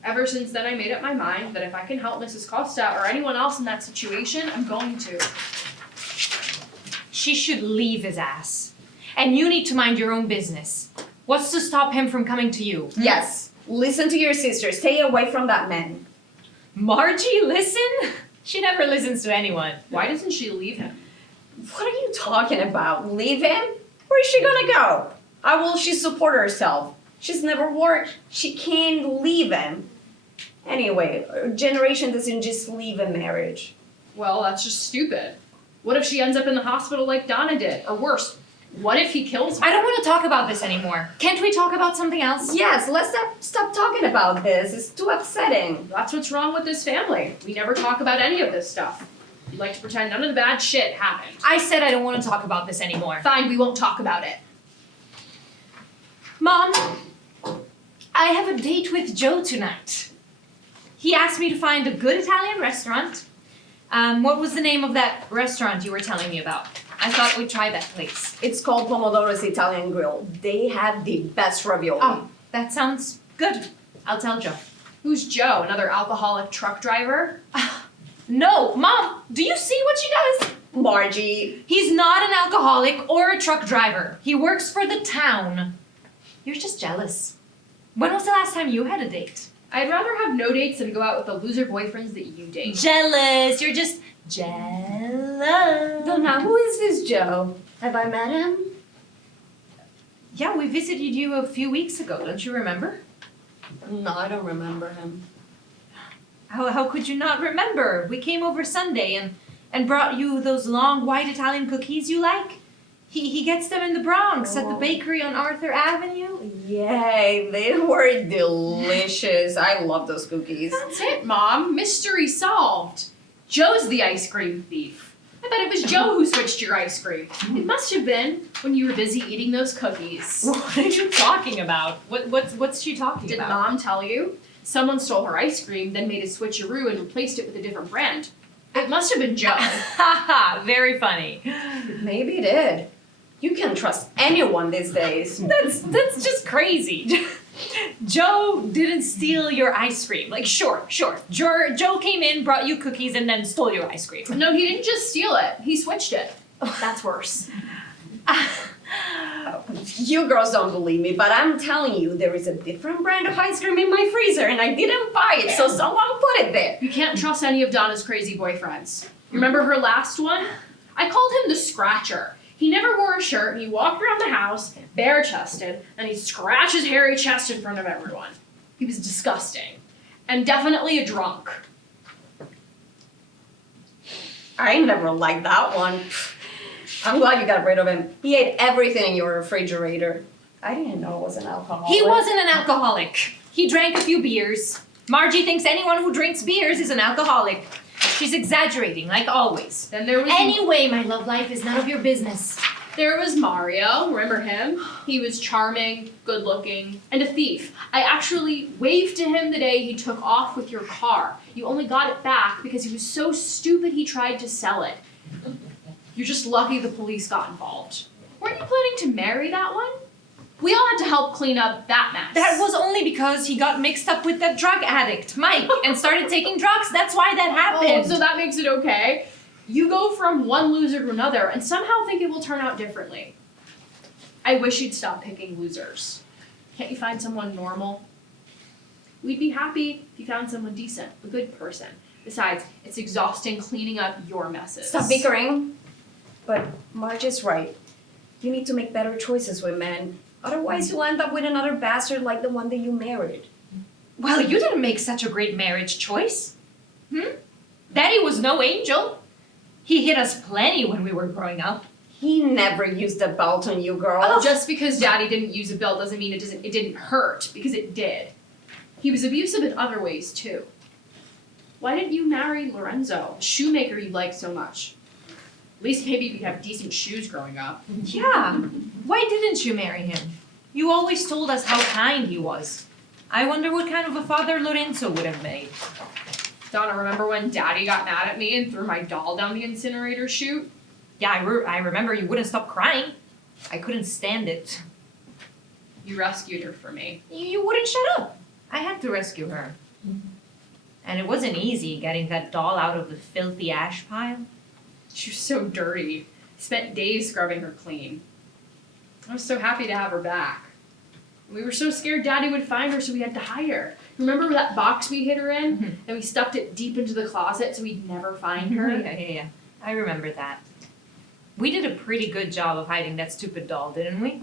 Ever since then, I made up my mind that if I can help Mrs. Costa or anyone else in that situation, I'm going to. She should leave his ass. And you need to mind your own business. What's to stop him from coming to you? Yes. Listen to your sister. Stay away from that man. Margie, listen? She never listens to anyone. Why doesn't she leave him? What are you talking about? Leave him? Where's she gonna go? How will she support herself? She's never worked. She can't leave him. Anyway, our generation doesn't just leave a marriage. Well, that's just stupid. What if she ends up in the hospital like Donna did? Or worse, what if he kills her? I don't want to talk about this anymore. Can't we talk about something else? Yes, let's stop talking about this. It's too upsetting. That's what's wrong with this family. We never talk about any of this stuff. We like to pretend none of the bad shit happened. I said I don't want to talk about this anymore. Fine, we won't talk about it. Mom, I have a date with Joe tonight. He asked me to find a good Italian restaurant. What was the name of that restaurant you were telling me about? I thought we'd try that place. It's called Pomodoro's Italian Grill. They have the best ravioli. Oh, that sounds good. I'll tell Joe. Who's Joe? Another alcoholic truck driver? No, Mom, do you see what she does? Margie. He's not an alcoholic or a truck driver. He works for the town. You're just jealous. When was the last time you had a date? I'd rather have no dates than go out with the loser boyfriends that you date. Jealous. You're just jealous. So now, who is this Joe? Have I met him? Yeah, we visited you a few weeks ago. Don't you remember? No, I don't remember him. How could you not remember? We came over Sunday and brought you those long white Italian cookies you like. He gets them in the Bronx at the bakery on Arthur Avenue. Yay, they were delicious. I love those cookies. That's it, Mom. Mystery solved. Joe's the ice cream thief. I bet it was Joe who switched your ice cream. It must have been when you were busy eating those cookies. What are you talking about? What's she talking Did about? Mom tell you? Someone stole her ice cream, then made a switcheroo and replaced it with a different brand. It must have been Joe. Haha, very funny. Maybe it did. You can't trust anyone these days. That's just crazy. Joe didn't steal your ice cream. Like, sure. Joe came in, brought you cookies, and then stole your ice cream. No, he didn't just steal it. He switched it. That's worse. You girls don't believe me, but I'm telling you, there is a different brand of ice cream in my freezer, and I didn't buy it, so someone put it there. You can't trust any of Donna's crazy boyfriends. Remember her last one? I called him the Scratcher. He never wore a shirt, and he walked around the house, bare-chested, and he'd scratch his hairy chest in front of everyone. He was disgusting. And definitely a drunk. I never liked that one. I'm glad you got rid of him. He ate everything in your refrigerator. I didn't know it was an alcoholic. He wasn't an alcoholic. He drank a few beers. Margie thinks anyone who drinks beers is an alcoholic. She's exaggerating, like always. Then there was Anyway, my love life is none of your business. There was Mario, remember him? He was charming, good-looking, and a thief. I actually waved to him the day he took off with your car. You only got it back because he was so stupid he tried to sell it. You're just lucky the police got involved. Weren't you planning to marry that one? We all had to help clean up that mess. That was only because he got mixed up with that drug addict, Mike, and started taking drugs. That's why that happened. Oh, so that makes it okay? You go from one loser to another and somehow think it will turn out differently. I wish you'd stop picking losers. Can't you find someone normal? We'd be happy if you found someone decent, a good person. Besides, it's exhausting cleaning up your messes. Stop bickering. But Marge is right. You need to make better choices with men. Otherwise, you'll end up with another bastard like the one that you married. Well, you didn't make such a great marriage choice. Daddy was no angel. He hit us plenty when we were growing up. He never used a belt on you, girl. Oh, just because Daddy didn't use a belt doesn't mean it didn't hurt, because it did. He was abusive in other ways, too. Why didn't you marry Lorenzo, a shoemaker you liked so much? At least maybe you'd have decent shoes growing up. Yeah. Why didn't you marry him? You always told us how kind he was. I wonder what kind of a father Lorenzo would have made. Donna, remember when Daddy got mad at me and threw my doll down the incinerator chute? Yeah, I remember you wouldn't stop crying. I couldn't stand it. You rescued her for me. You wouldn't shut up. I had to rescue her. And it wasn't easy getting that doll out of the filthy ash pile. She was so dirty. Spent days scrubbing her clean. I was so happy to have her back. We were so scared Daddy would find her, so we had to hide her. Remember that box we hid her in? Mm-hmm. And we stuffed it deep into the closet so we'd never find her? Yeah. I remember that. We did a pretty good job of hiding that stupid doll, didn't we?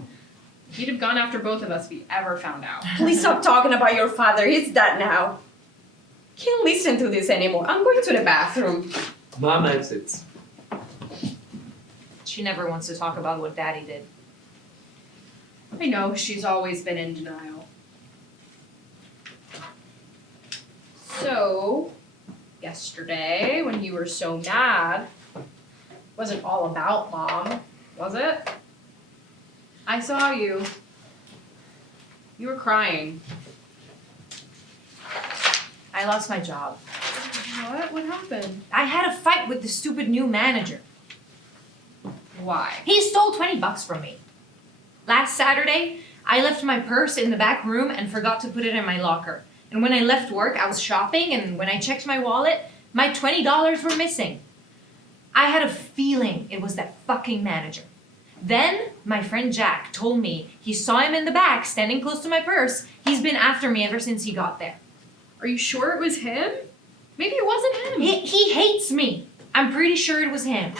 He'd have gone after both of us if he ever found out. Please stop talking about your father. He's dead now. Can't listen to this anymore. I'm going to the bathroom. Mom exits. She never wants to talk about what Daddy did. I know, she's always been in denial. So, yesterday, when you were so mad, wasn't all about Mom, was it? I saw you. You were crying. I lost my job. What? What happened? I had a fight with the stupid new manager. Why? He stole $20 from me. Last Saturday, I left my purse in the back room and forgot to put it in my locker. And when I left work, I was shopping, and when I checked my wallet, my $20 were missing. I had a feeling it was that fucking manager. Then My friend Jack told me he saw him in the back, standing close to my purse. He's been after me ever since he got there. Are you sure it was him? Maybe it wasn't him. He hates me. I'm pretty sure it was him.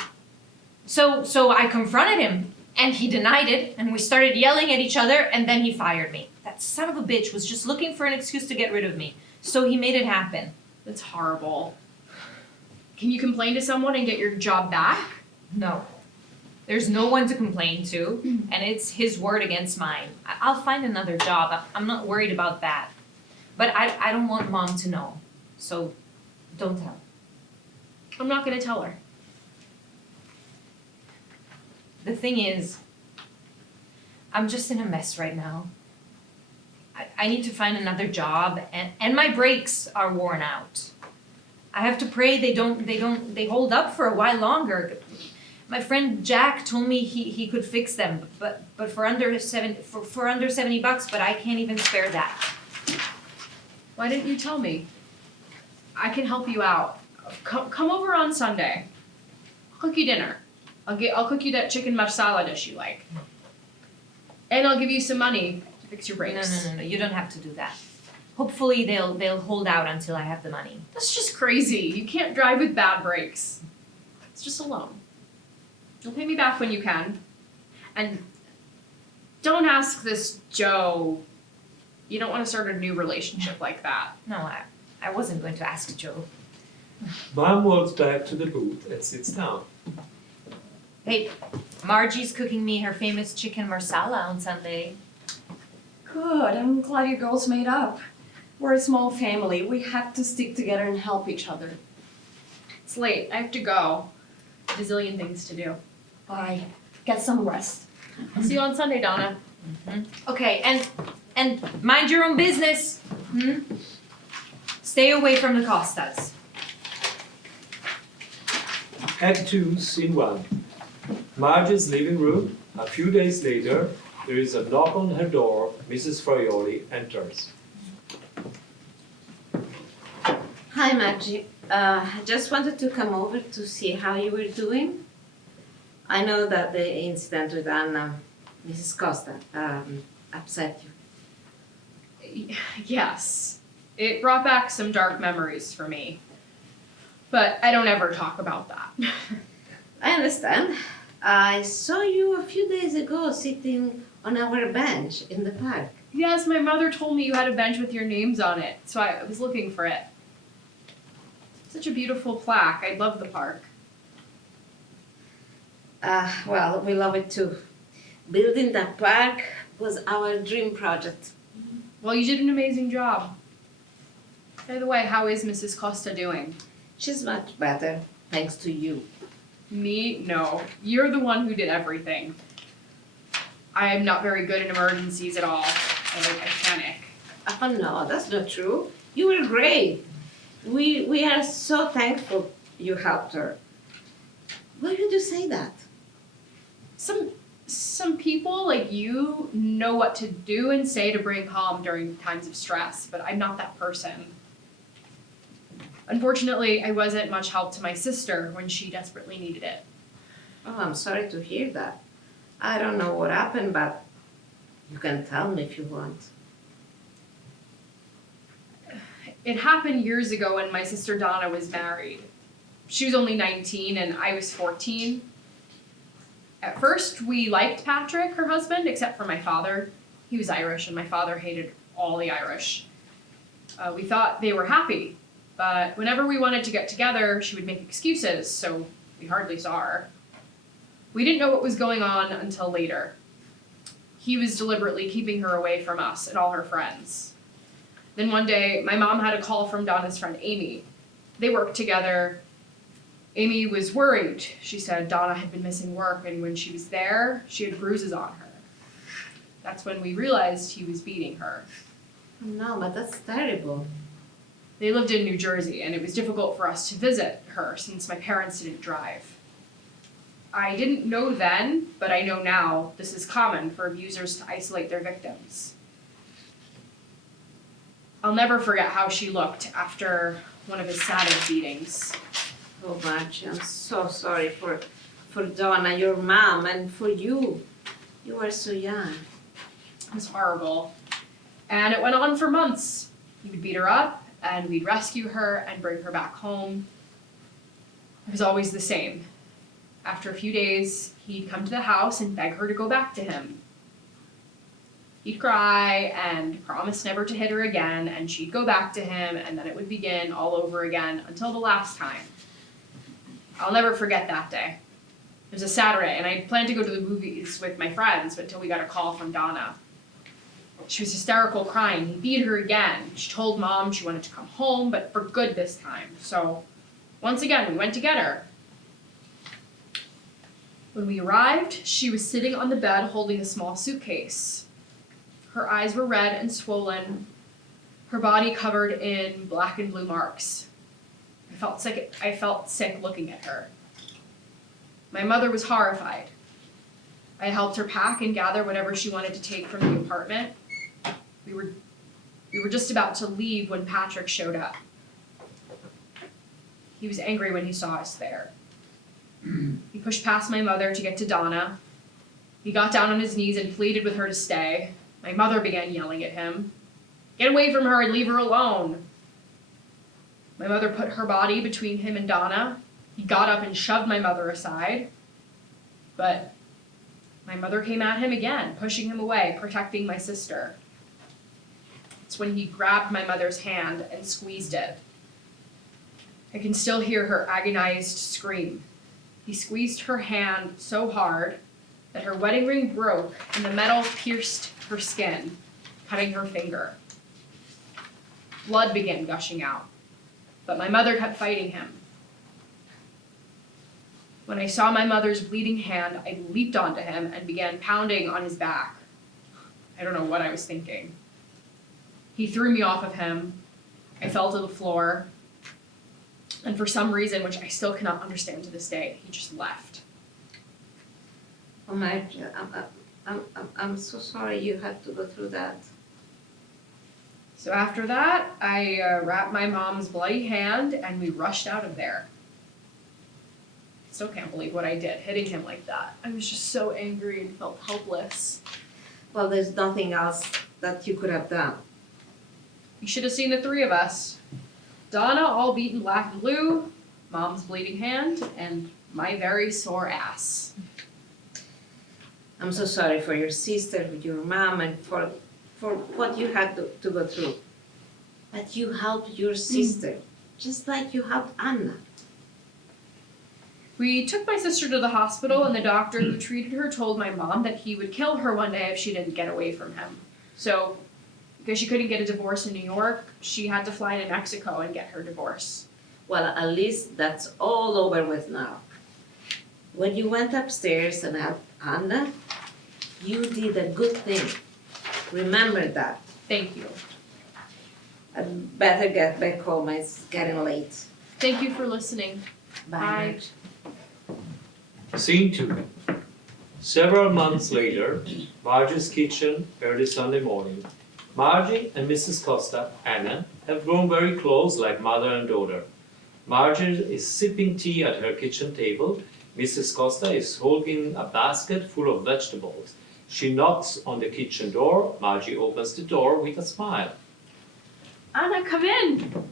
So I confronted him, and he denied it, and we started yelling at each other, and then he fired me. That son of a bitch was just looking for an excuse to get rid of me. So he made it happen. That's horrible. Can you complain to someone and get your job back? No. There's no one to complain to, and it's his word against mine. I'll find another job. I'm not worried about that. But I don't want Mom to know. So don't tell. I'm not gonna tell her. The thing is, I'm just in a mess right now. I need to find another job, and my brakes are worn out. I have to pray they hold up for a while longer. My friend Jack told me he could fix them, but for under $70, but I can't even spare that. Why didn't you tell me? I can help you out. Come over on Sunday. I'll cook you dinner. I'll cook you that chicken masala dish you like. And I'll give you some money to fix your brakes. No, you don't have to do that. Hopefully they'll hold out until I have the money. That's just crazy. You can't drive with bad brakes. It's just a loan. You'll pay me back when you can. And don't ask this Joe. You don't want to start a new relationship like that. No, I wasn't going to ask Joe. Mom walks back to the booth and sits down. Hey, Margie's cooking me her famous chicken marsala on Sunday. Good, I'm glad you girls made up. We're a small family. We have to stick together and help each other. It's late. I have to go. A bazillion things to do. Bye. Get some rest. I'll see you on Sunday, Donna. Okay, and mind your own business. Stay away from the Costas. Act 2, Scene 1. Margie's living room. A few days later, there is a knock on her door. Mrs. Fraioli enters. Hi, Margie. I just wanted to come over to see how you were doing. I know that the incident with Anna, Mrs. Costa, upset you. Yes. It brought back some dark memories for me. But I don't ever talk about that. I understand. I saw you a few days ago sitting on our bench in the park. Yes, my mother told me you had a bench with your names on it, so I was looking for it. Such a beautiful plaque. I love the park. Well, we love it too. Building that park was our dream project. Well, you did an amazing job. By the way, how is Mrs. Costa doing? She's much better, thanks to you. Me? No. You're the one who did everything. I am not very good in emergencies at all. I panic. Oh no, that's not true. You were great. We are so thankful you helped her. Why would you say that? Some people like you know what to do and say to bring calm during times of stress, but I'm not that person. Unfortunately, I wasn't much help to my sister when she desperately needed it. Oh, I'm sorry to hear that. I don't know what happened, but you can tell me if you want. It happened years ago when my sister Donna was married. She was only 19 and I was 14. At first, we liked Patrick, her husband, except for my father. He was Irish and my father hated all the Irish. We thought they were happy, but whenever we wanted to get together, she would make excuses, so we hardly saw her. We didn't know what was going on until later. He was deliberately keeping her away from us and all her friends. Then one day, my mom had a call from Donna's friend Amy. They worked together. Amy was worried. She said Donna had been missing work, and when she was there, she had bruises on her. That's when we realized he was beating her. No, but that's terrible. They lived in New Jersey, and it was difficult for us to visit her since my parents didn't drive. I didn't know then, but I know now this is common for abusers to isolate their victims. I'll never forget how she looked after one of his saddest beatings. Oh, Margie, I'm so sorry for Donna, your mom, and for you. You were so young. It was horrible. And it went on for months. He would beat her up, and we'd rescue her and bring her back home. It was always the same. After a few days, he'd come to the house and beg her to go back to him. He'd cry and promise never to hit her again, and she'd go back to him, and then it would begin all over again until the last time. I'll never forget that day. It was a Saturday, and I planned to go to the movies with my friends until we got a call from Donna. She was hysterical, crying. He beat her again. She told Mom she wanted to come home, but for good this time. So, once again, we went to get her. When we arrived, she was sitting on the bed holding a small suitcase. Her eyes were red and swollen, her body covered in black and blue marks. I felt sick looking at her. My mother was horrified. I helped her pack and gather whatever she wanted to take from the apartment. We were just about to leave when Patrick showed up. He was angry when he saw us there. He pushed past my mother to get to Donna. He got down on his knees and pleaded with her to stay. My mother began yelling at him. Get away from her and leave her alone. My mother put her body between him and Donna. He got up and shoved my mother aside. But my mother came at him again, pushing him away, protecting my sister. It's when he grabbed my mother's hand and squeezed it. I can still hear her agonized scream. He squeezed her hand so hard that her wedding ring broke and the metal pierced her skin, cutting her finger. Blood began gushing out, but my mother kept fighting him. When I saw my mother's bleeding hand, I leaped onto him and began pounding on his back. I don't know what I was thinking. He threw me off of him. I fell to the floor. And for some reason, which I still cannot understand to this day, he just left. Oh, Margie, I'm so sorry you had to go through that. So after that, I wrapped my mom's bloody hand and we rushed out of there. I still can't believe what I did, hitting him like that. I was just so angry and felt helpless. Well, there's nothing else that you could have done. You should have seen the three of us. Donna all beaten black and blue, Mom's bleeding hand, and my very sore ass. I'm so sorry for your sister, your mom, and for what you had to go through. But you helped your sister, just like you helped Anna. We took my sister to the hospital, and the doctor who treated her told my mom that he would kill her one day if she didn't get away from him. So, because she couldn't get a divorce in New York, she had to fly to Mexico and get her divorce. Well, at least that's all over with now. When you went upstairs and helped Anna, you did a good thing. Remember that. Thank you. I'd better get back home, it's getting late. Thank you for listening. Bye. Scene 2. Several months later, Margie's kitchen, early Sunday morning. Margie and Mrs. Costa, Anna, have grown very close like mother and daughter. Margie is sipping tea at her kitchen table. Mrs. Costa is holding a basket full of vegetables. She knocks on the kitchen door. Margie opens the door with a smile. Anna, come in.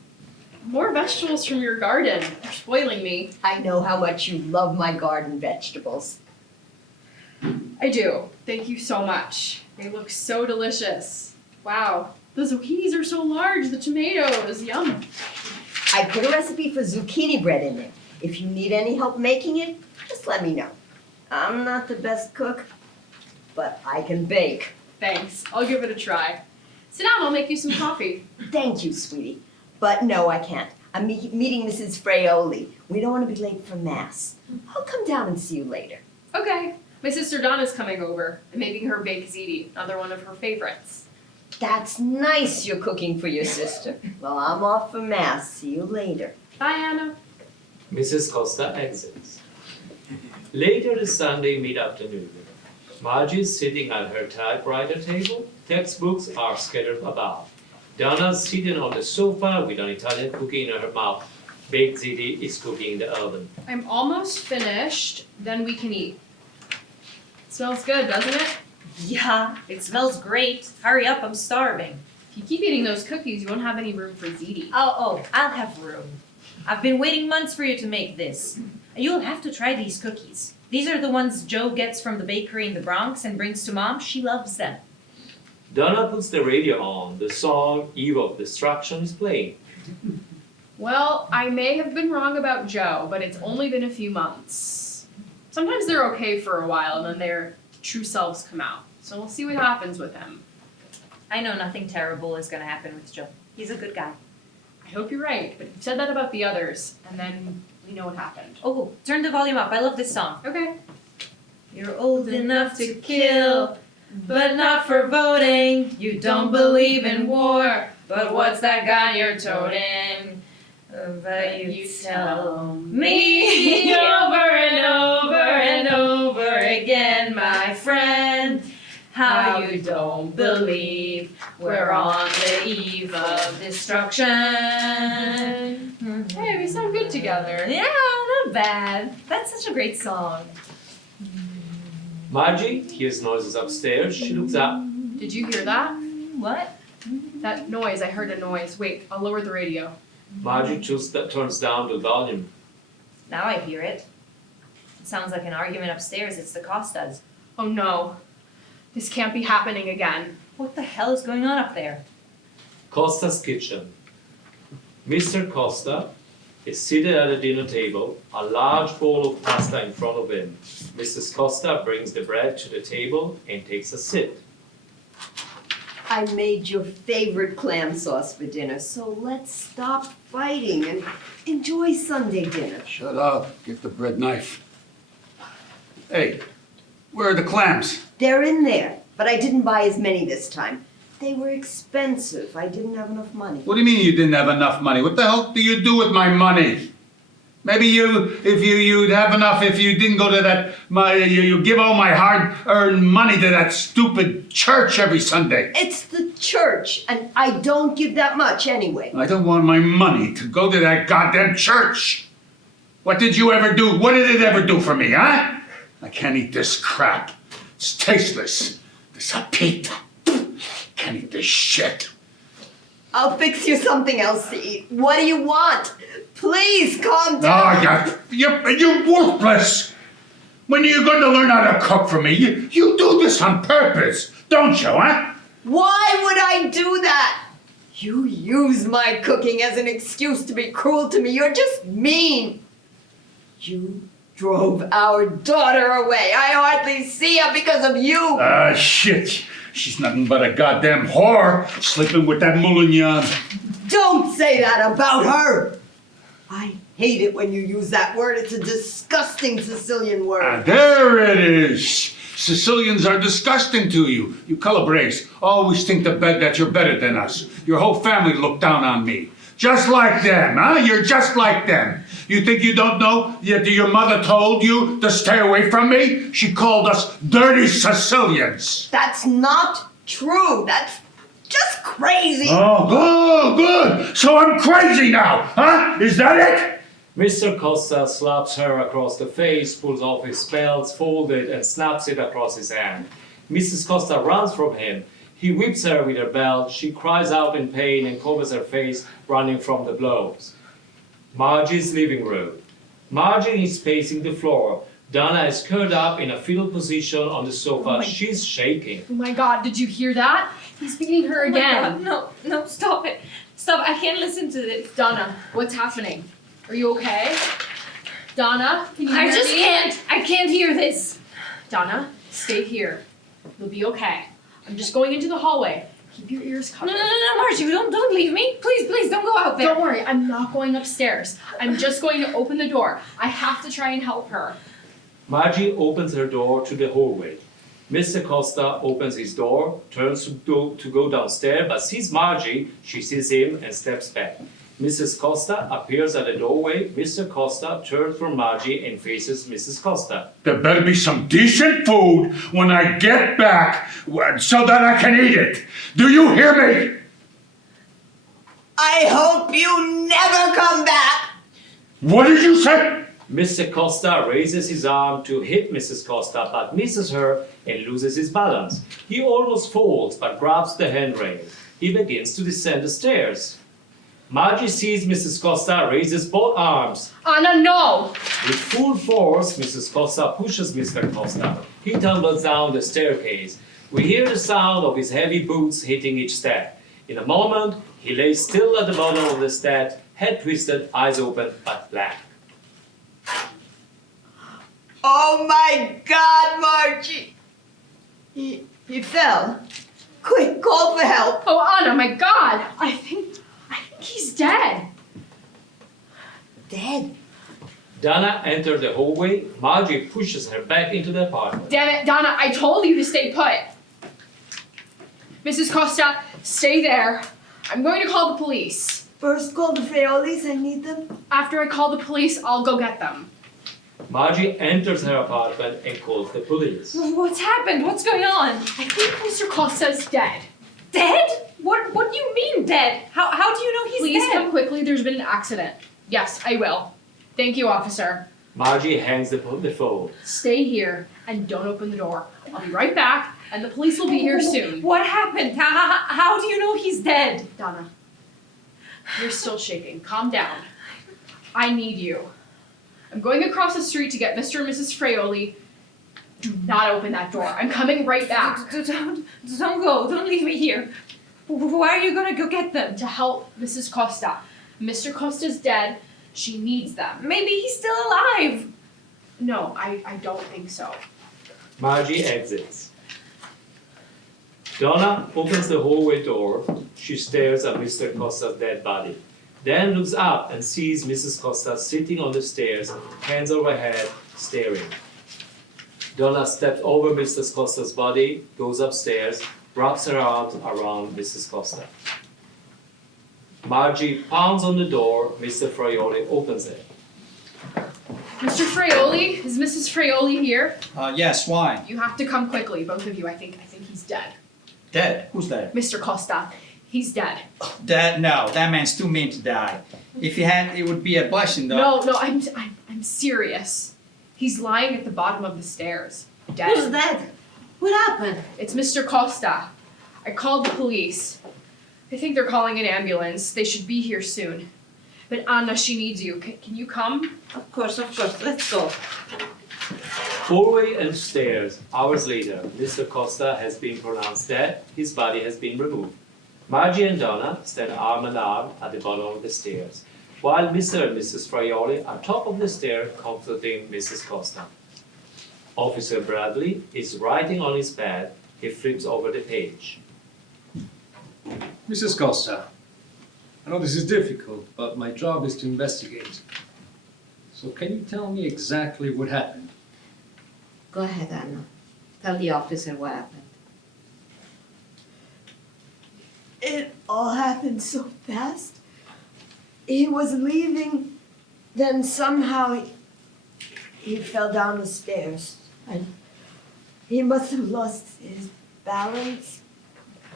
More vegetables from your garden. You're spoiling me. I know how much you love my garden vegetables. I do. Thank you so much. They look so delicious. Wow. The zucchinis are so large. The tomatoes. Yum. I put a recipe for zucchini bread in there. If you need any help making it, just let me know. I'm not the best cook, but I can bake. Thanks. I'll give it a try. Sit down. I'll make you some coffee. Thank you, sweetie. But no, I can't. I'm meeting Mrs. Fraioli. We don't want to be late for Mass. I'll come down and see you later. Okay. My sister Donna's coming over. I'm making her baked ziti, another one of her favorites. That's nice you're cooking for your sister. Well, I'm off for Mass. See you later. Bye, Anna. Mrs. Costa exits. Later this Sunday mid-afternoon, Margie is sitting at her typewriter table. Textbooks are scattered about. Donna's sitting on the sofa with an Italian cookie in her mouth. Baked ziti is cooking in the oven. I'm almost finished, then we can eat. Smells good, doesn't it? Yeah, it smells great. Hurry up, I'm starving. If you keep eating those cookies, you won't have any room for ziti. Oh, I'll have room. I've been waiting months for you to make this. You'll have to try these cookies. These are the ones Joe gets from the bakery in the Bronx and brings to Mom. She loves them. Donna puts the radio on. The song Eve of Destruction is playing. Well, I may have been wrong about Joe, but it's only been a few months. Sometimes they're okay for a while and then their true selves come out. So we'll see what happens with him. I know nothing terrible is gonna happen with Joe. He's a good guy. I hope you're right, but you've said that about the others, and then we know what happened. Oh, turn the volume up. I love this song. Okay. You're old enough to kill, but not for voting. You don't believe in war, but what's that gun you're toting? But you tell me over and over and over again, my friend, how you don't believe we're on the eve of destruction. Hey, we sound good together. Yeah, not bad. That's such a great song. Margie hears noises upstairs. She looks up. Did you hear that? What? That noise, I heard a noise. Wait, I'll lower the radio. Margie turns down the volume. Now I hear it. It sounds like an argument upstairs. It's the Costas. Oh no. This can't be happening again. What the hell is going on up there? Costa's kitchen. Mr. Costa is seated at a dinner table, a large bowl of pasta in front of him. Mrs. Costa brings the bread to the table and takes a sip. I made your favorite clam sauce for dinner, so let's stop fighting and enjoy Sunday dinner. Shut up. Get the bread knife. Hey, where are the clams? They're in there, but I didn't buy as many this time. They were expensive. I didn't have enough money. What do you mean you didn't have enough money? What the hell do you do with my money? Maybe you'd have enough if you didn't go to that, you give all my hard-earned money to that stupid church every Sunday. It's the church, and I don't give that much anyway. I don't want my money to go to that goddamn church. What did you ever do? What did it ever do for me, huh? I can't eat this crap. It's tasteless. This a pita. Can't eat this shit. I'll fix you something else to eat. What do you want? Please calm down. Oh, you're worthless. When are you going to learn how to cook for me? You do this on purpose, don't you, huh? Why would I do that? You use my cooking as an excuse to be cruel to me. You're just mean. You drove our daughter away. I hardly see her because of you. Ah, shit. She's nothing but a goddamn whore, sleeping with that Moulin. Don't say that about her. I hate it when you use that word. It's a disgusting Sicilian word. Ah, there it is. Sicilians are disgusting to you. You Calabres always think that you're better than us. Your whole family look down on me. Just like them, huh? You're just like them. You think you don't know that your mother told you to stay away from me? She called us dirty Sicilians. That's not true. That's just crazy. Oh, good. So I'm crazy now, huh? Is that it? Mr. Costa slaps her across the face, pulls off his belts, folded, and snaps it across his hand. Mrs. Costa runs from him. He whips her with her belt. She cries out in pain and covers her face, running from the blows. Margie's living room. Margie is pacing the floor. Donna is curled up in a fetal position on the sofa. She's shaking. Oh my god, did you hear that? He's beating her Oh my again. God, no, stop it. Stop, I can't listen to this. Donna, what's happening? Are you okay? Donna, can you hear me? I just can't. I can't hear this. Donna, stay here. You'll be okay. I'm just going into the hallway. Keep your ears covered. No, Margie, don't leave me. Please, don't go out there. Don't worry, I'm not going upstairs. I'm just going to open the door. I have to try and help her. Margie opens her door to the hallway. Mr. Costa opens his door, turns to go downstairs, but sees Margie. She sees him and steps back. Mrs. Costa appears at the doorway. Mr. Costa turns from Margie and faces Mrs. Costa. There better be some decent food when I get back so that I can eat it. Do you hear me? I hope you never come back. What did you say? Mr. Costa raises his arm to hit Mrs. Costa, but misses her and loses his balance. He almost falls, but grabs the handrail. He begins to descend the stairs. Margie sees Mrs. Costa raises both arms. Anna, no! With full force, Mrs. Costa pushes Mr. Costa. He tumbles down the staircase. We hear the sound of his heavy boots hitting each step. In a moment, he lays still at the bottom of the step, head twisted, eyes open, but black. Oh my God, Margie! He fell. Quick, call for help. Oh, Anna, my God! I think he's dead. Dead? Donna enters the hallway. Margie pushes her back into the apartment. Damn it, Donna, I told you to stay put. Mrs. Costa, stay there. I'm going to call the police. First call the Fraiolis, I need them. After I call the police, I'll go get them. Margie enters her apartment and calls the police. What's happened? What's going on? I think Mr. Costa's dead. Dead? What do you mean dead? How do you know he's Please dead? come quickly, there's been an accident. Yes, I will. Thank you, officer. Margie hangs the phone. Stay here and don't open the door. I'll be right back and the police will be here soon. What happened? How do you know he's dead? Donna, you're still shaking. Calm down. I need you. I'm going across the street to get Mr. and Mrs. Fraioli. Do not open that door. I'm coming right back. Don't go. Don't leave me here. Why are you gonna go get them? To help Mrs. Costa. Mr. Costa's dead. She needs them. Maybe he's still alive. No, I don't think so. Margie exits. Donna opens the hallway door. She stares at Mr. Costa's dead body. Then looks up and sees Mrs. Costa sitting on the stairs, hands over head, staring. Donna steps over Mrs. Costa's body, goes upstairs, wraps her arms around Mrs. Costa. Margie pounds on the door. Mr. Fraioli opens it. Mr. Fraioli, is Mrs. Fraioli here? Yes, why? You have to come quickly, both of you. I think he's dead. Dead? Who's dead? Mr. Costa, he's dead. Dead? No, that man's too mean to die. If he had, it would be a blessing, though. No, I'm serious. He's lying at the bottom of the stairs, dead. Who's that? What happened? It's Mr. Costa. I called the police. I think they're calling an ambulance. They should be here soon. But Anna, she needs you. Can you come? Of course. Let's go. Hallway and stairs. Hours later, Mr. Costa has been pronounced dead. His body has been removed. Margie and Donna stand arm in arm at the bottom of the stairs, while Mr. and Mrs. Fraioli are top of the stair comforting Mrs. Costa. Officer Bradley is writing on his pad. He flips over the page. Mrs. Costa, I know this is difficult, but my job is to investigate. So can you tell me exactly what happened? Go ahead, Anna. Tell the officer what happened. It all happened so fast. He was leaving, then somehow he fell down the stairs. And he must have lost his balance.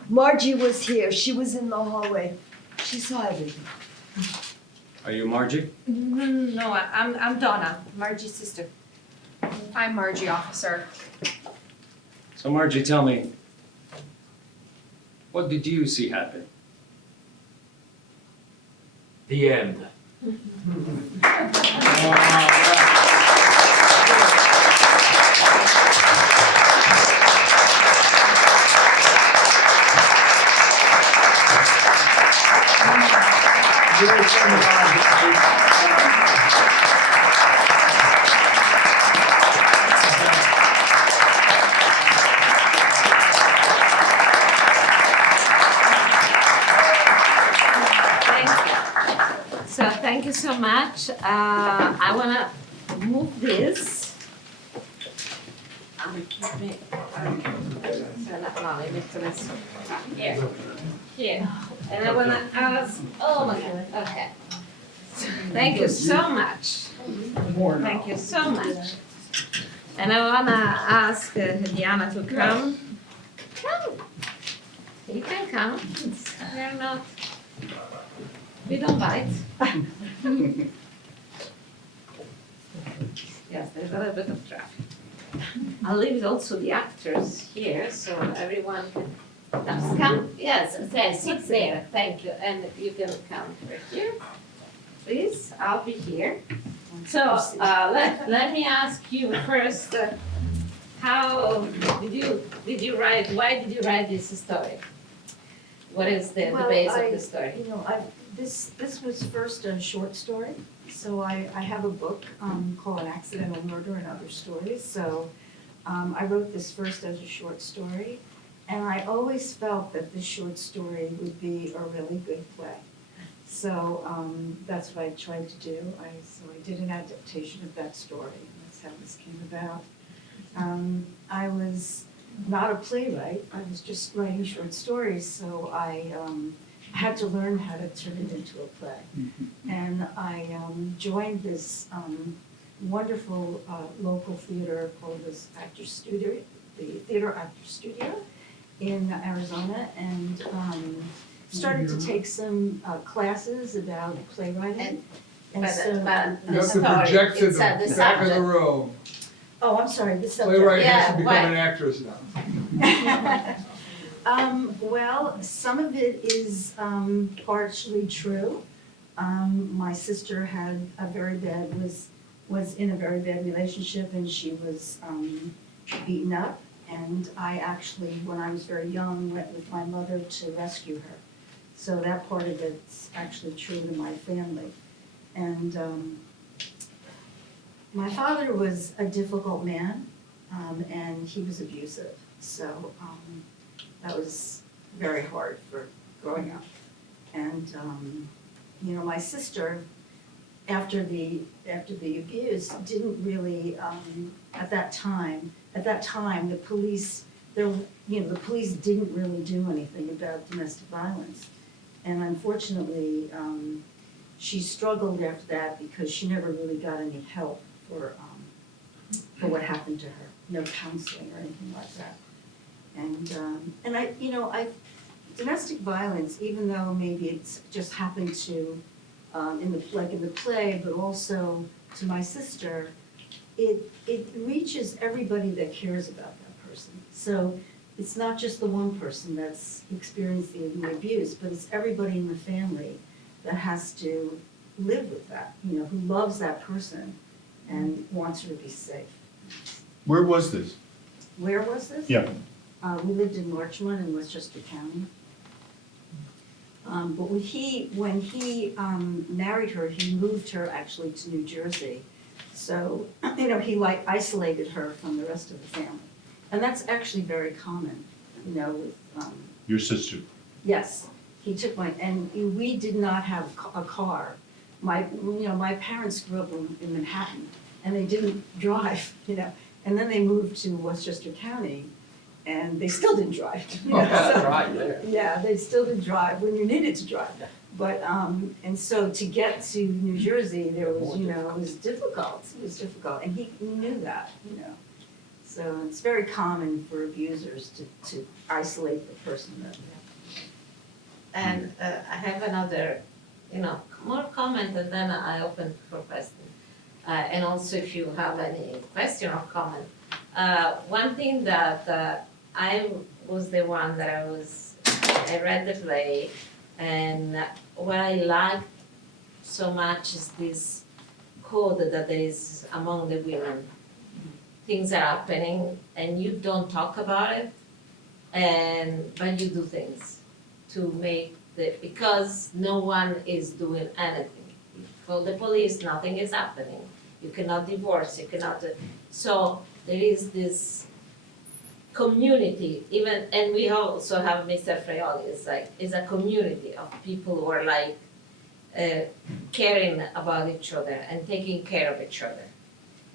Margie was here. She was in the hallway. She saw everything. Are you Margie? No, I'm Donna, Margie's sister. I'm Margie, officer. So Margie, tell me, what did you see happen? The end. Thank you so much. I wanna move this. Here. And I wanna ask, oh my God, okay. Thank you so much. Thank you so much. And I wanna ask Diana to come. Come. You can come. We're not, we don't bite. Yes, there's a little bit of traffic. I'll leave also the actors here, so everyone can come. Yes, sit there, thank you, and you can come right here. Please, I'll be here. So, let me ask you first, how did you write, why did you write this story? What is the base of the story? You know, this was first a short story. So I have a book called An Accidental Murder and Other Stories. So I wrote this first as a short story. And I always felt that this short story would be a really good play. So that's what I tried to do. So I did an adaptation of that story. And that's how this came about. I was not a playwright. I was just writing short stories. So I had to learn how to turn it into a play. And I joined this wonderful local theater called this Actors Studio, the Theater Actors Studio in Arizona, and started to take some classes about playwriting. But so, You have to project to the back of the room. oh, I'm sorry, the subject. Playwright has Yeah, to become what? an actress now. Well, some of it is partially true. My sister had a very bad, was in a very bad relationship, and she was beaten up. And I actually, when I was very young, went with my mother to rescue her. So that part of it's actually true to my family. And my father was a difficult man, and he was abusive. So that was very hard for growing up. And you know, my sister, after the abuse, didn't really at that time the police the police didn't really do anything about domestic violence. And unfortunately, she struggled after that because she never really got any help for what happened to her. No counseling or anything like that. And I domestic violence, even though maybe it's just happened to in the play, but also to my sister, it reaches everybody that cares about that person. So it's not just the one person that's experienced the abuse, but it's everybody in the family that has to live with that, you know, who loves that person and wants her to be safe. Where was this? Where was this? Yeah. We lived in Larchmont in Westchester County. But when he married her, he moved her actually to New Jersey. So, you know, he like isolated her from the rest of the family. And that's actually very common, you know, with, Your sister? yes. He took and we did not have a car. My parents grew up in Manhattan, and they didn't drive, you know. And then they moved to Westchester County, and they still didn't drive. You know, Right there. yeah, they still didn't drive when you needed to drive. But, and so to get to New Jersey, there was, you know, it was difficult. It was difficult, and he knew that, you know. So it's very common for abusers to isolate the person that. And I have another, you know, more comment, and then I open for questions. And also if you have any question or comment. One thing that I was the one that I read the play, and what I liked so much is this code that there is among the women. Things are happening and you don't talk about it, but you do things to make because no one is doing anything. For the police, nothing is happening. You cannot divorce, you cannot, so there is this community, even, and we also have Mr. Fraioli, is a community of people who are like caring about each other and taking care of each other.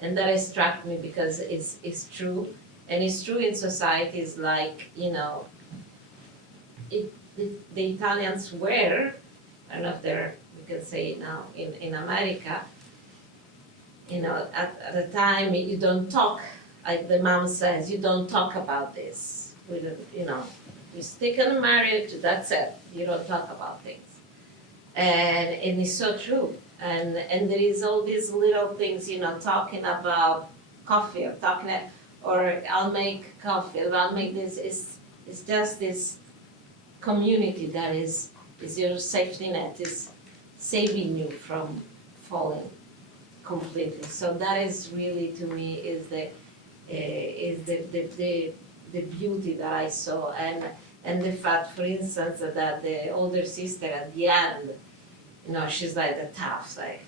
And that has struck me because it's true, and it's true in societies like, you know, the Italians were, I don't know if they're, we can say it now, in America, you know, at the time you don't talk, like the mom says, you don't talk about this. You know, you stick in marriage, that's it. You don't talk about things. and it's so true. And there is all these little things, talking about coffee or I'll make coffee, or I'll make this. It's just this community that is your safety net, is saving you from falling completely. So that is really, to me, is the beauty that I saw, and the fact, for instance, that the older sister at the end, she's like the tough, like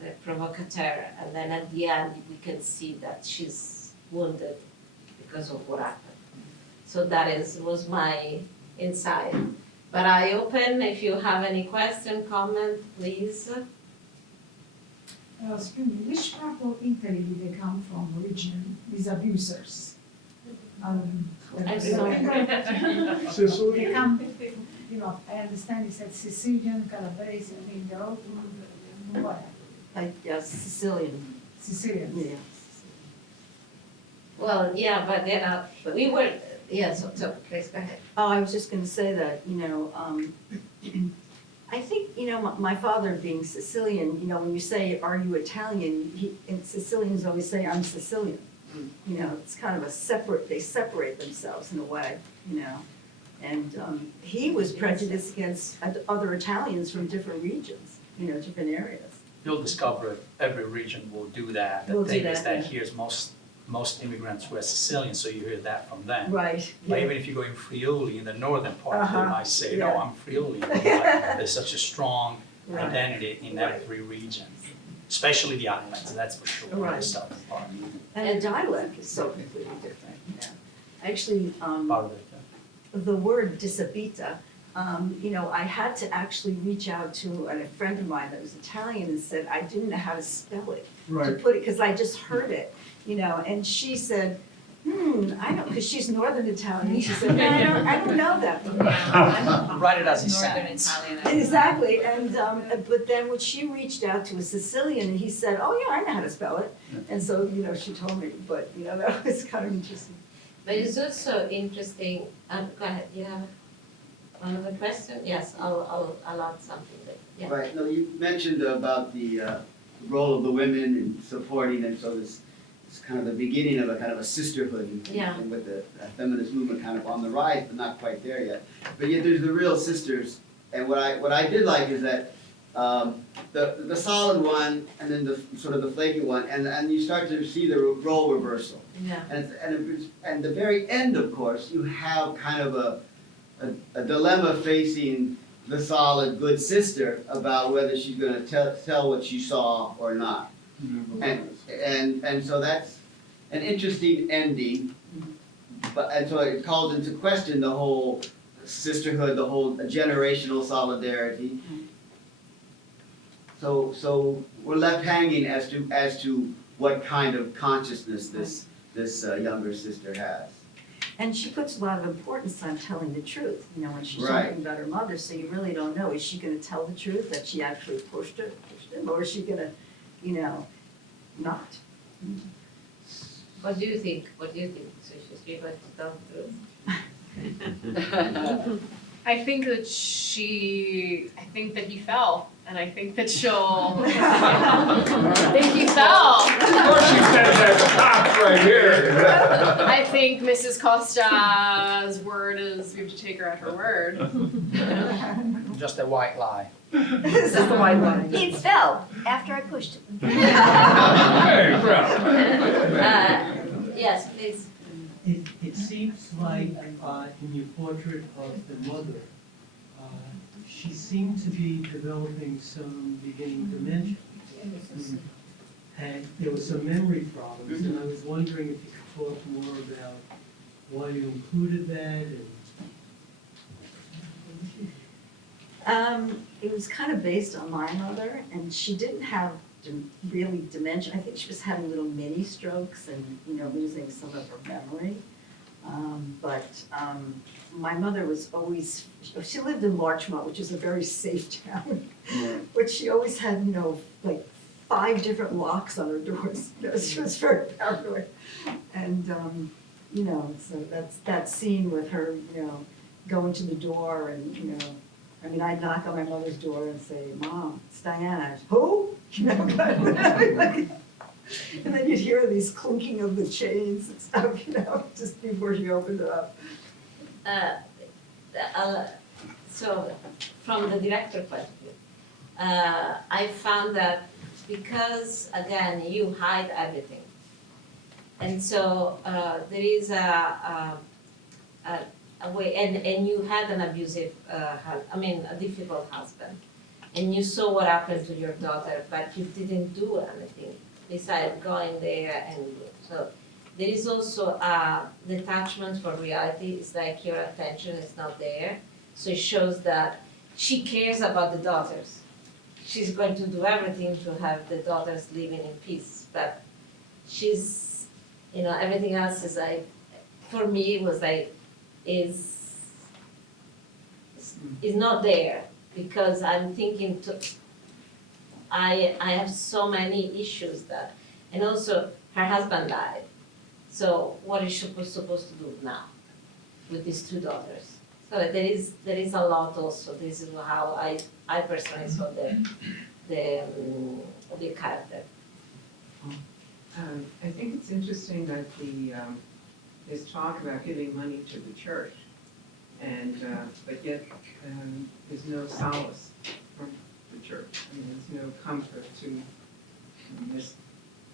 the provocateur, and then at the end we can see that she's wounded because of what happened. So that was my insight. But I open, if you have any question, comment, please. Excuse me, which part of Italy did they come from originally, these abusers? I'm sorry. They come, I understand you said Sicilian, Calabrese, I mean, they're all from what? Yes, Sicilian. Sicilian. Yeah. Well, yeah, but we were, so please go ahead. Oh, I was just gonna say that, I think, my father being Sicilian, when you say, are you Italian, and Sicilians always say, I'm Sicilian. It's kind of they separate themselves in a way, And he was prejudiced against other Italians from different regions, different areas. You'll discover every region will do that. The Will do thing is that, that here's most immigrants were Sicilian, so you hear that from them. Right. But even if you go in Friuli, in the northern part, they might say, no, yeah. I'm Friuli. But there's such a strong Right. identity in every region, especially the islands, that's for sure, Right. the southern part. And the dialect is so completely different, Actually, Part of it, yeah. the word disabita, I had to actually reach out to a friend of mine that was Italian and said I didn't know how to spell it, to put it, because I just heard it, and she said, I don't, because she's Northern Italian, she said, no, I don't know that. Write it as it Northern sounds. Italian. Exactly, and, but then when she reached out to a Sicilian, and he said, oh yeah, I know how to spell it, and so, she told me, but, that was kind of interesting. But it's also interesting, go ahead, you have another question? Yes, I'll add something there, yeah. Right, no, you mentioned about the role of the women in supporting, and so this kind of the beginning of a kind of a sisterhood, and with the feminist movement kind of on the rise, but not quite there yet. But yet there's the real sisters, and what I did like is that the solid one, and then the sort of the flaky one, and you start to see the role reversal. Yeah. And the very end, of course, you have kind of a dilemma facing the solid good sister about whether she's going to tell what she saw or not. And so that's an interesting ending, and so it calls into question the whole sisterhood, the whole generational solidarity. So we're left hanging as to what kind of consciousness this younger sister has. And she puts a lot of importance on telling the truth, when she's Right. talking about her mother, so you really don't know, is she gonna tell the truth, that she actually pushed him, or is she gonna, not? What do you think? So she's going to tell the truth? I think that he fell, and I think that she'll. I think he fell. Of course she said that top right here. I think Mrs. Costa's word is, we have to take her at her word. Just a white lie. This is the white line. He fell after I pushed him. Hey, bro. Yes, please. It seems like in your portrait of the mother, she seemed to be developing some beginning dementia. And there were some memory problems, and I was wondering if you could talk more about why you included that and It was kind of based on my mother, and she didn't have really dementia. I think she was having little mini strokes and, losing some of her memory. My mother was always, she lived in Larchmont, which is a very safe town, but she always had, like 5 different locks on her doors. She was very paranoid. And, so that's that scene with her, going to the door and, I mean, I'd knock on my mother's door and say, Mom, it's Diana. Who? You know, and then you'd hear these clinking of the chains and stuff, you know, just before she opened it up. So, from the director point of view, I found that because, again, you hide everything. And so there is a way, and you had an abusive, a difficult husband. And you saw what happened to your daughter, but you didn't do anything besides going there. And so there is also a detachment from reality. It's like your attention is not there. So it shows that she cares about the daughters. She's going to do everything to have the daughters living in peace. But she's, everything else is like, for me, it was like, is not there. Because I'm thinking, I have so many issues that, and also her husband died. So what is she supposed to do now with these two daughters? So there is a lot also. This is how I personally saw the character. I think it's interesting that there's talk about giving money to the church, and but yet there's no solace from the church. I mean, there's no comfort to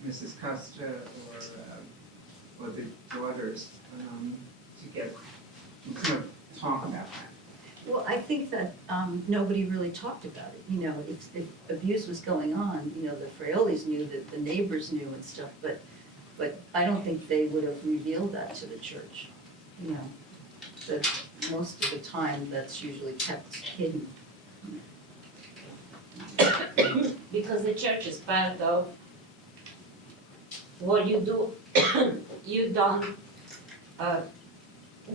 Mrs. Costa or the daughters to get talk about that. Well, I think that nobody really talked about it. If abuse was going on, the Fraiolis knew, that the neighbors knew and stuff, but I don't think they would have revealed that to the church. That most of the time that's usually kept hidden. Because the church is part of what you do. You don't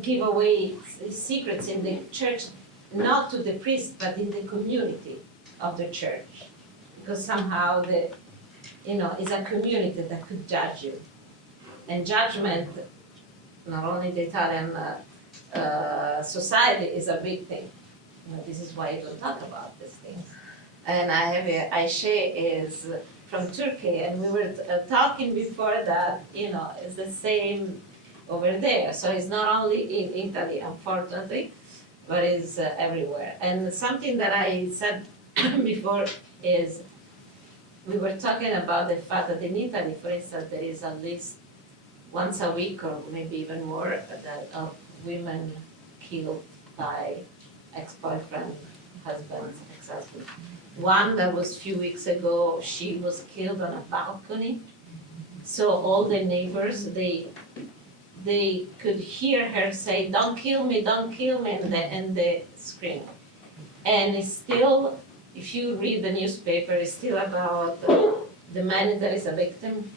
give away secrets in the church, not to the priest, but in the community of the church. Because somehow it's a community that could judge you. And judgment, not only the Italian society, is a big thing. This is why you don't talk about these things. And I have Ayse is from Turkey, and we were talking before that, it's the same over there. So it's not only in Italy, unfortunately, but it's everywhere. And something that I said before is, we were talking about the fact that in Italy, for instance, there is at least once a week, or maybe even more, of women killed by ex-boyfriend, husbands, ex-husband. One that was a few weeks ago, she was killed on a balcony. So all the neighbors, they could hear her say, "Don't kill me, don't kill me," and they scream. And it's still, if you read the newspaper, it's still about the man that is a victim.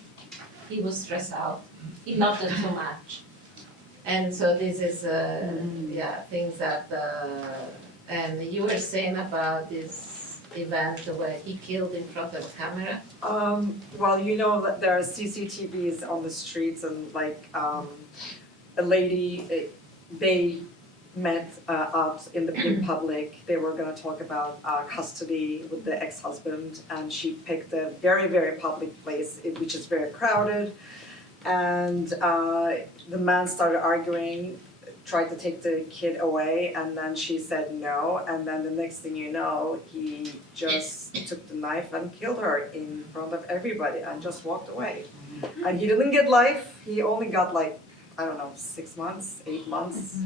He was stressed out. He loved her too much. And so this is, things that, and you were saying about this event where he killed in front of the camera? Well, that there are CCTVs on the streets, and a lady, they met up in public. They were going to talk about custody with the ex-husband, and she picked a very, very public place, which is very crowded. And the man started arguing, tried to take the kid away, and then she said no. And then the next thing you know, he just took the knife and killed her in front of everybody and just walked away. And he didn't get life. He only got 6 months, 8 months.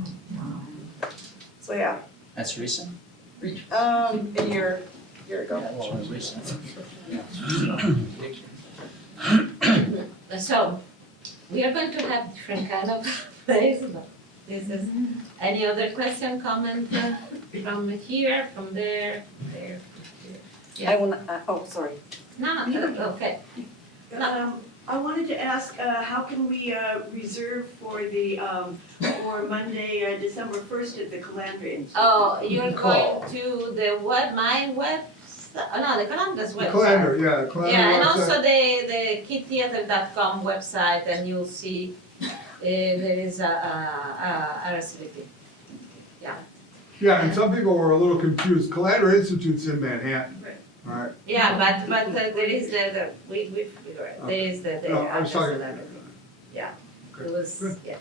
So yeah. That's recent? A year ago. Well, recent. So, we are going to have different kind of plays. This is, any other question, comment from here, from there, there? Yeah. Sorry. No, okay. I wanted to ask, how can we reserve for the for Monday, December 1st at the Calandra Institute? Oh, you're going to the the Calandra's website. The Calandra, yeah, the Calandra Yeah, and website. also the kidtheater.com website, and you'll see there is a RSVP. Yeah. Yeah, and some people were a little confused. Calandra Institute's in Manhattan, all right? Yeah, but there is there is the No, I was address talking- and everything. Yeah, it was, yeah.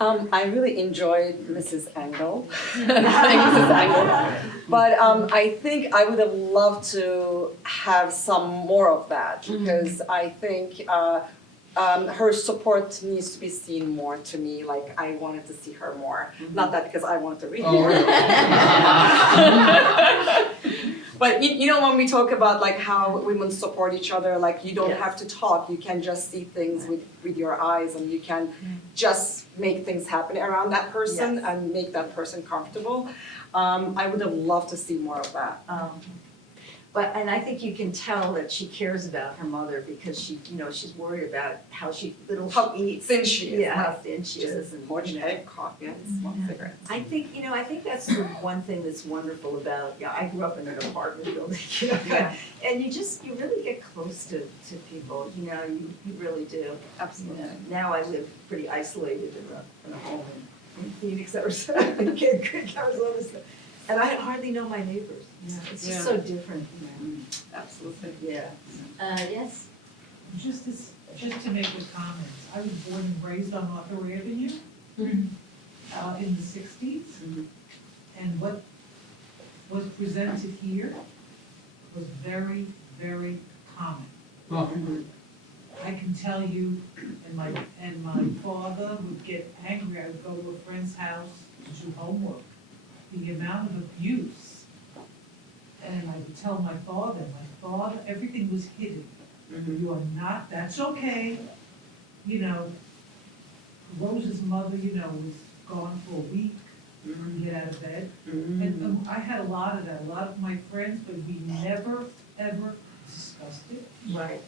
I really enjoyed Mrs. Engel. Mrs. Engel. But I think I would have loved to have some more of that because I think her support needs to be seen more to me. Like I wanted to see her more. Not that because I wanted to read. But you know when we talk about like how women support each other, like you don't have to talk, you can just see things with your eyes and you can just make things happen around that person and make that person comfortable. I would have loved to see more of that. And I think you can tell that she cares about her mother because she's worried about how she eats. Thin she is. Yeah, how thin she is and Much egg, coffee, and smoke cigarettes. I think that's the one thing that's wonderful about, I grew up in an apartment building, and you really get close to people, you really do. Absolutely. Now I live pretty isolated in a home in Phoenix, Arizona, Arizona, and I hardly know my neighbors. It's just so different. Absolutely. Yeah. Yes. Just to make a comment, I was born and raised on Arthur Avenue in the 60s. And what was presented here was very, very common. I can tell you, and my father would get angry. I would go to a friend's house to do homework. The amount of abuse, and I would tell my father, everything was hidden. You are not, that's okay. Rose's mother, was gone for a week, to get out of bed. And I had a lot of that, a lot of my friends, but we never, ever discussed it. Right.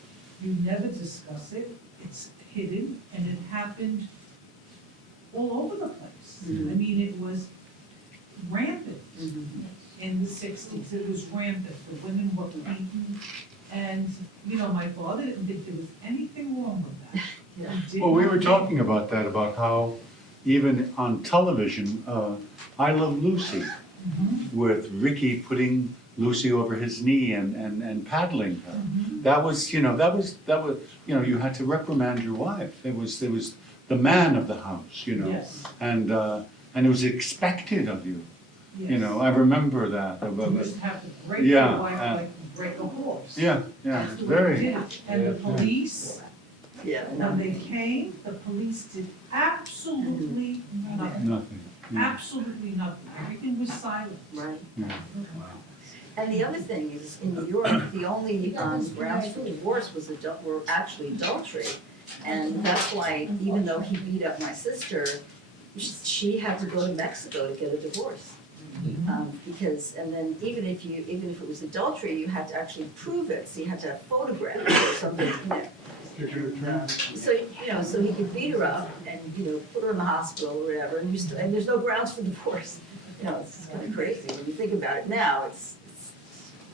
You never discuss it, it's hidden, and it happened all over the place. I mean, it was rampant in the 60s. It was rampant. The women were beaten. And, my father didn't think there was anything wrong with that. Well, we were talking about that, about how even on television, I Love Lucy, with Ricky putting Lucy over his knee and paddling her. That was, you had to reprimand your wife. It was the man of the house, Yes. and it was expected of you. Yes. I remember that. You just have to break your wife like you break a horse. Yeah, That's the way very. they did it. And the police, Yeah. when they came, the police did absolutely nothing. Nothing. Absolutely nothing. Everything was silent. Right. Yeah. And the other thing is, in New York, the only grounds for divorce were actually adultery. And that's why, even though he beat up my sister, she had to go to Mexico to get a divorce. Because, and then even if it was adultery, you had to actually prove it, so you had to have photographs or something, so he could beat her up and, put her in the hospital or whatever, and there's no grounds for divorce. It's kind of crazy, when you think about it now, it's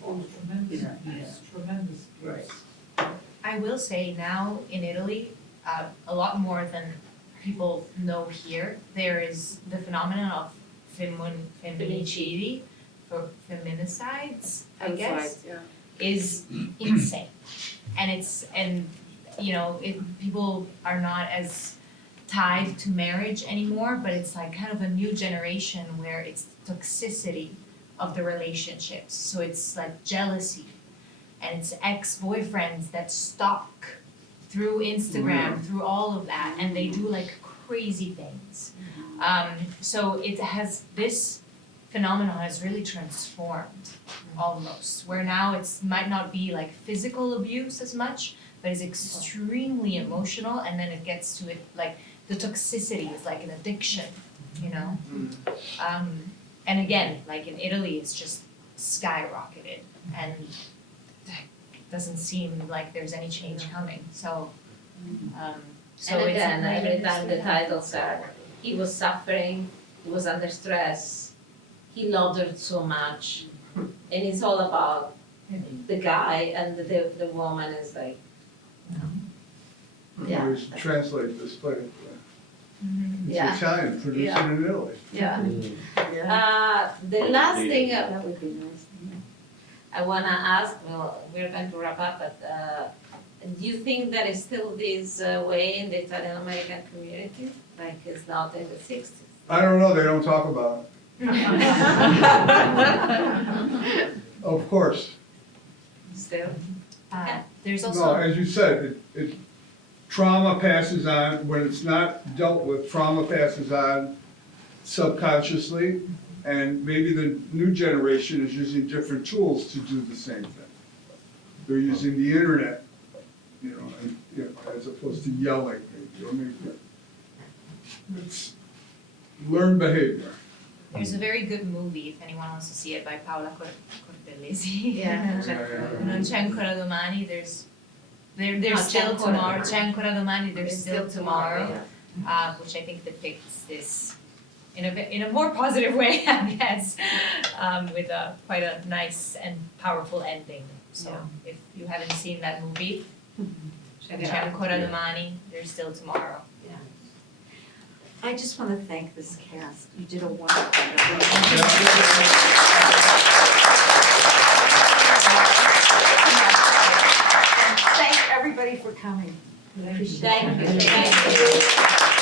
Tremendous abuse, tremendous abuse. Right. I will say now in Italy, a lot more than people know here, there is the phenomenon of femminicidi, for feminicides, I guess, is insane. And people are not as tied to marriage anymore, but it's like kind of a new generation where it's toxicity of the relationships. So it's like jealousy, and it's ex-boyfriends that stalk through Instagram, through all of that, and they do like crazy things. So this phenomenon has really transformed almost, where now it's might not be like physical abuse as much, but it's extremely emotional, and then it gets to it like the toxicity is like an addiction, and again, like in Italy, it's just skyrocketed, and it doesn't seem like there's any change coming. So And again, every time the title said, he was suffering, he was under stress, he loved her so much, and it's all about the guy, and the woman is like, yeah. We should translate this play. It's Yeah. Italian, produced Yeah. in Italy. Yeah. The last thing That would be nice. I wanna ask, well, we're going to wrap up, but do you think there is still this way in the Italian American community, like it's not in the 60s? I don't know, they don't talk about it. Of course. Still? There's No, also as you said, trauma passes on, when it's not dealt with, trauma passes on subconsciously, and maybe the new generation is using different tools to do the same thing. They're using the internet, as opposed to yelling, it's learned behavior. There's a very good movie, if anyone wants to see it, by Paola Cortellesi. Yeah. Non c'è ancora domani, there's No, still c'è ancora tomorrow. domani. C'è ancora domani, there's still tomorrow, yeah. which I think depicts this in a more positive way, I guess, with quite a nice and powerful ending. So if you haven't seen that movie, c'è ancora domani, there's still tomorrow. I just want to thank this cast. You did a wonderful job. Thank everybody for coming. Thank you.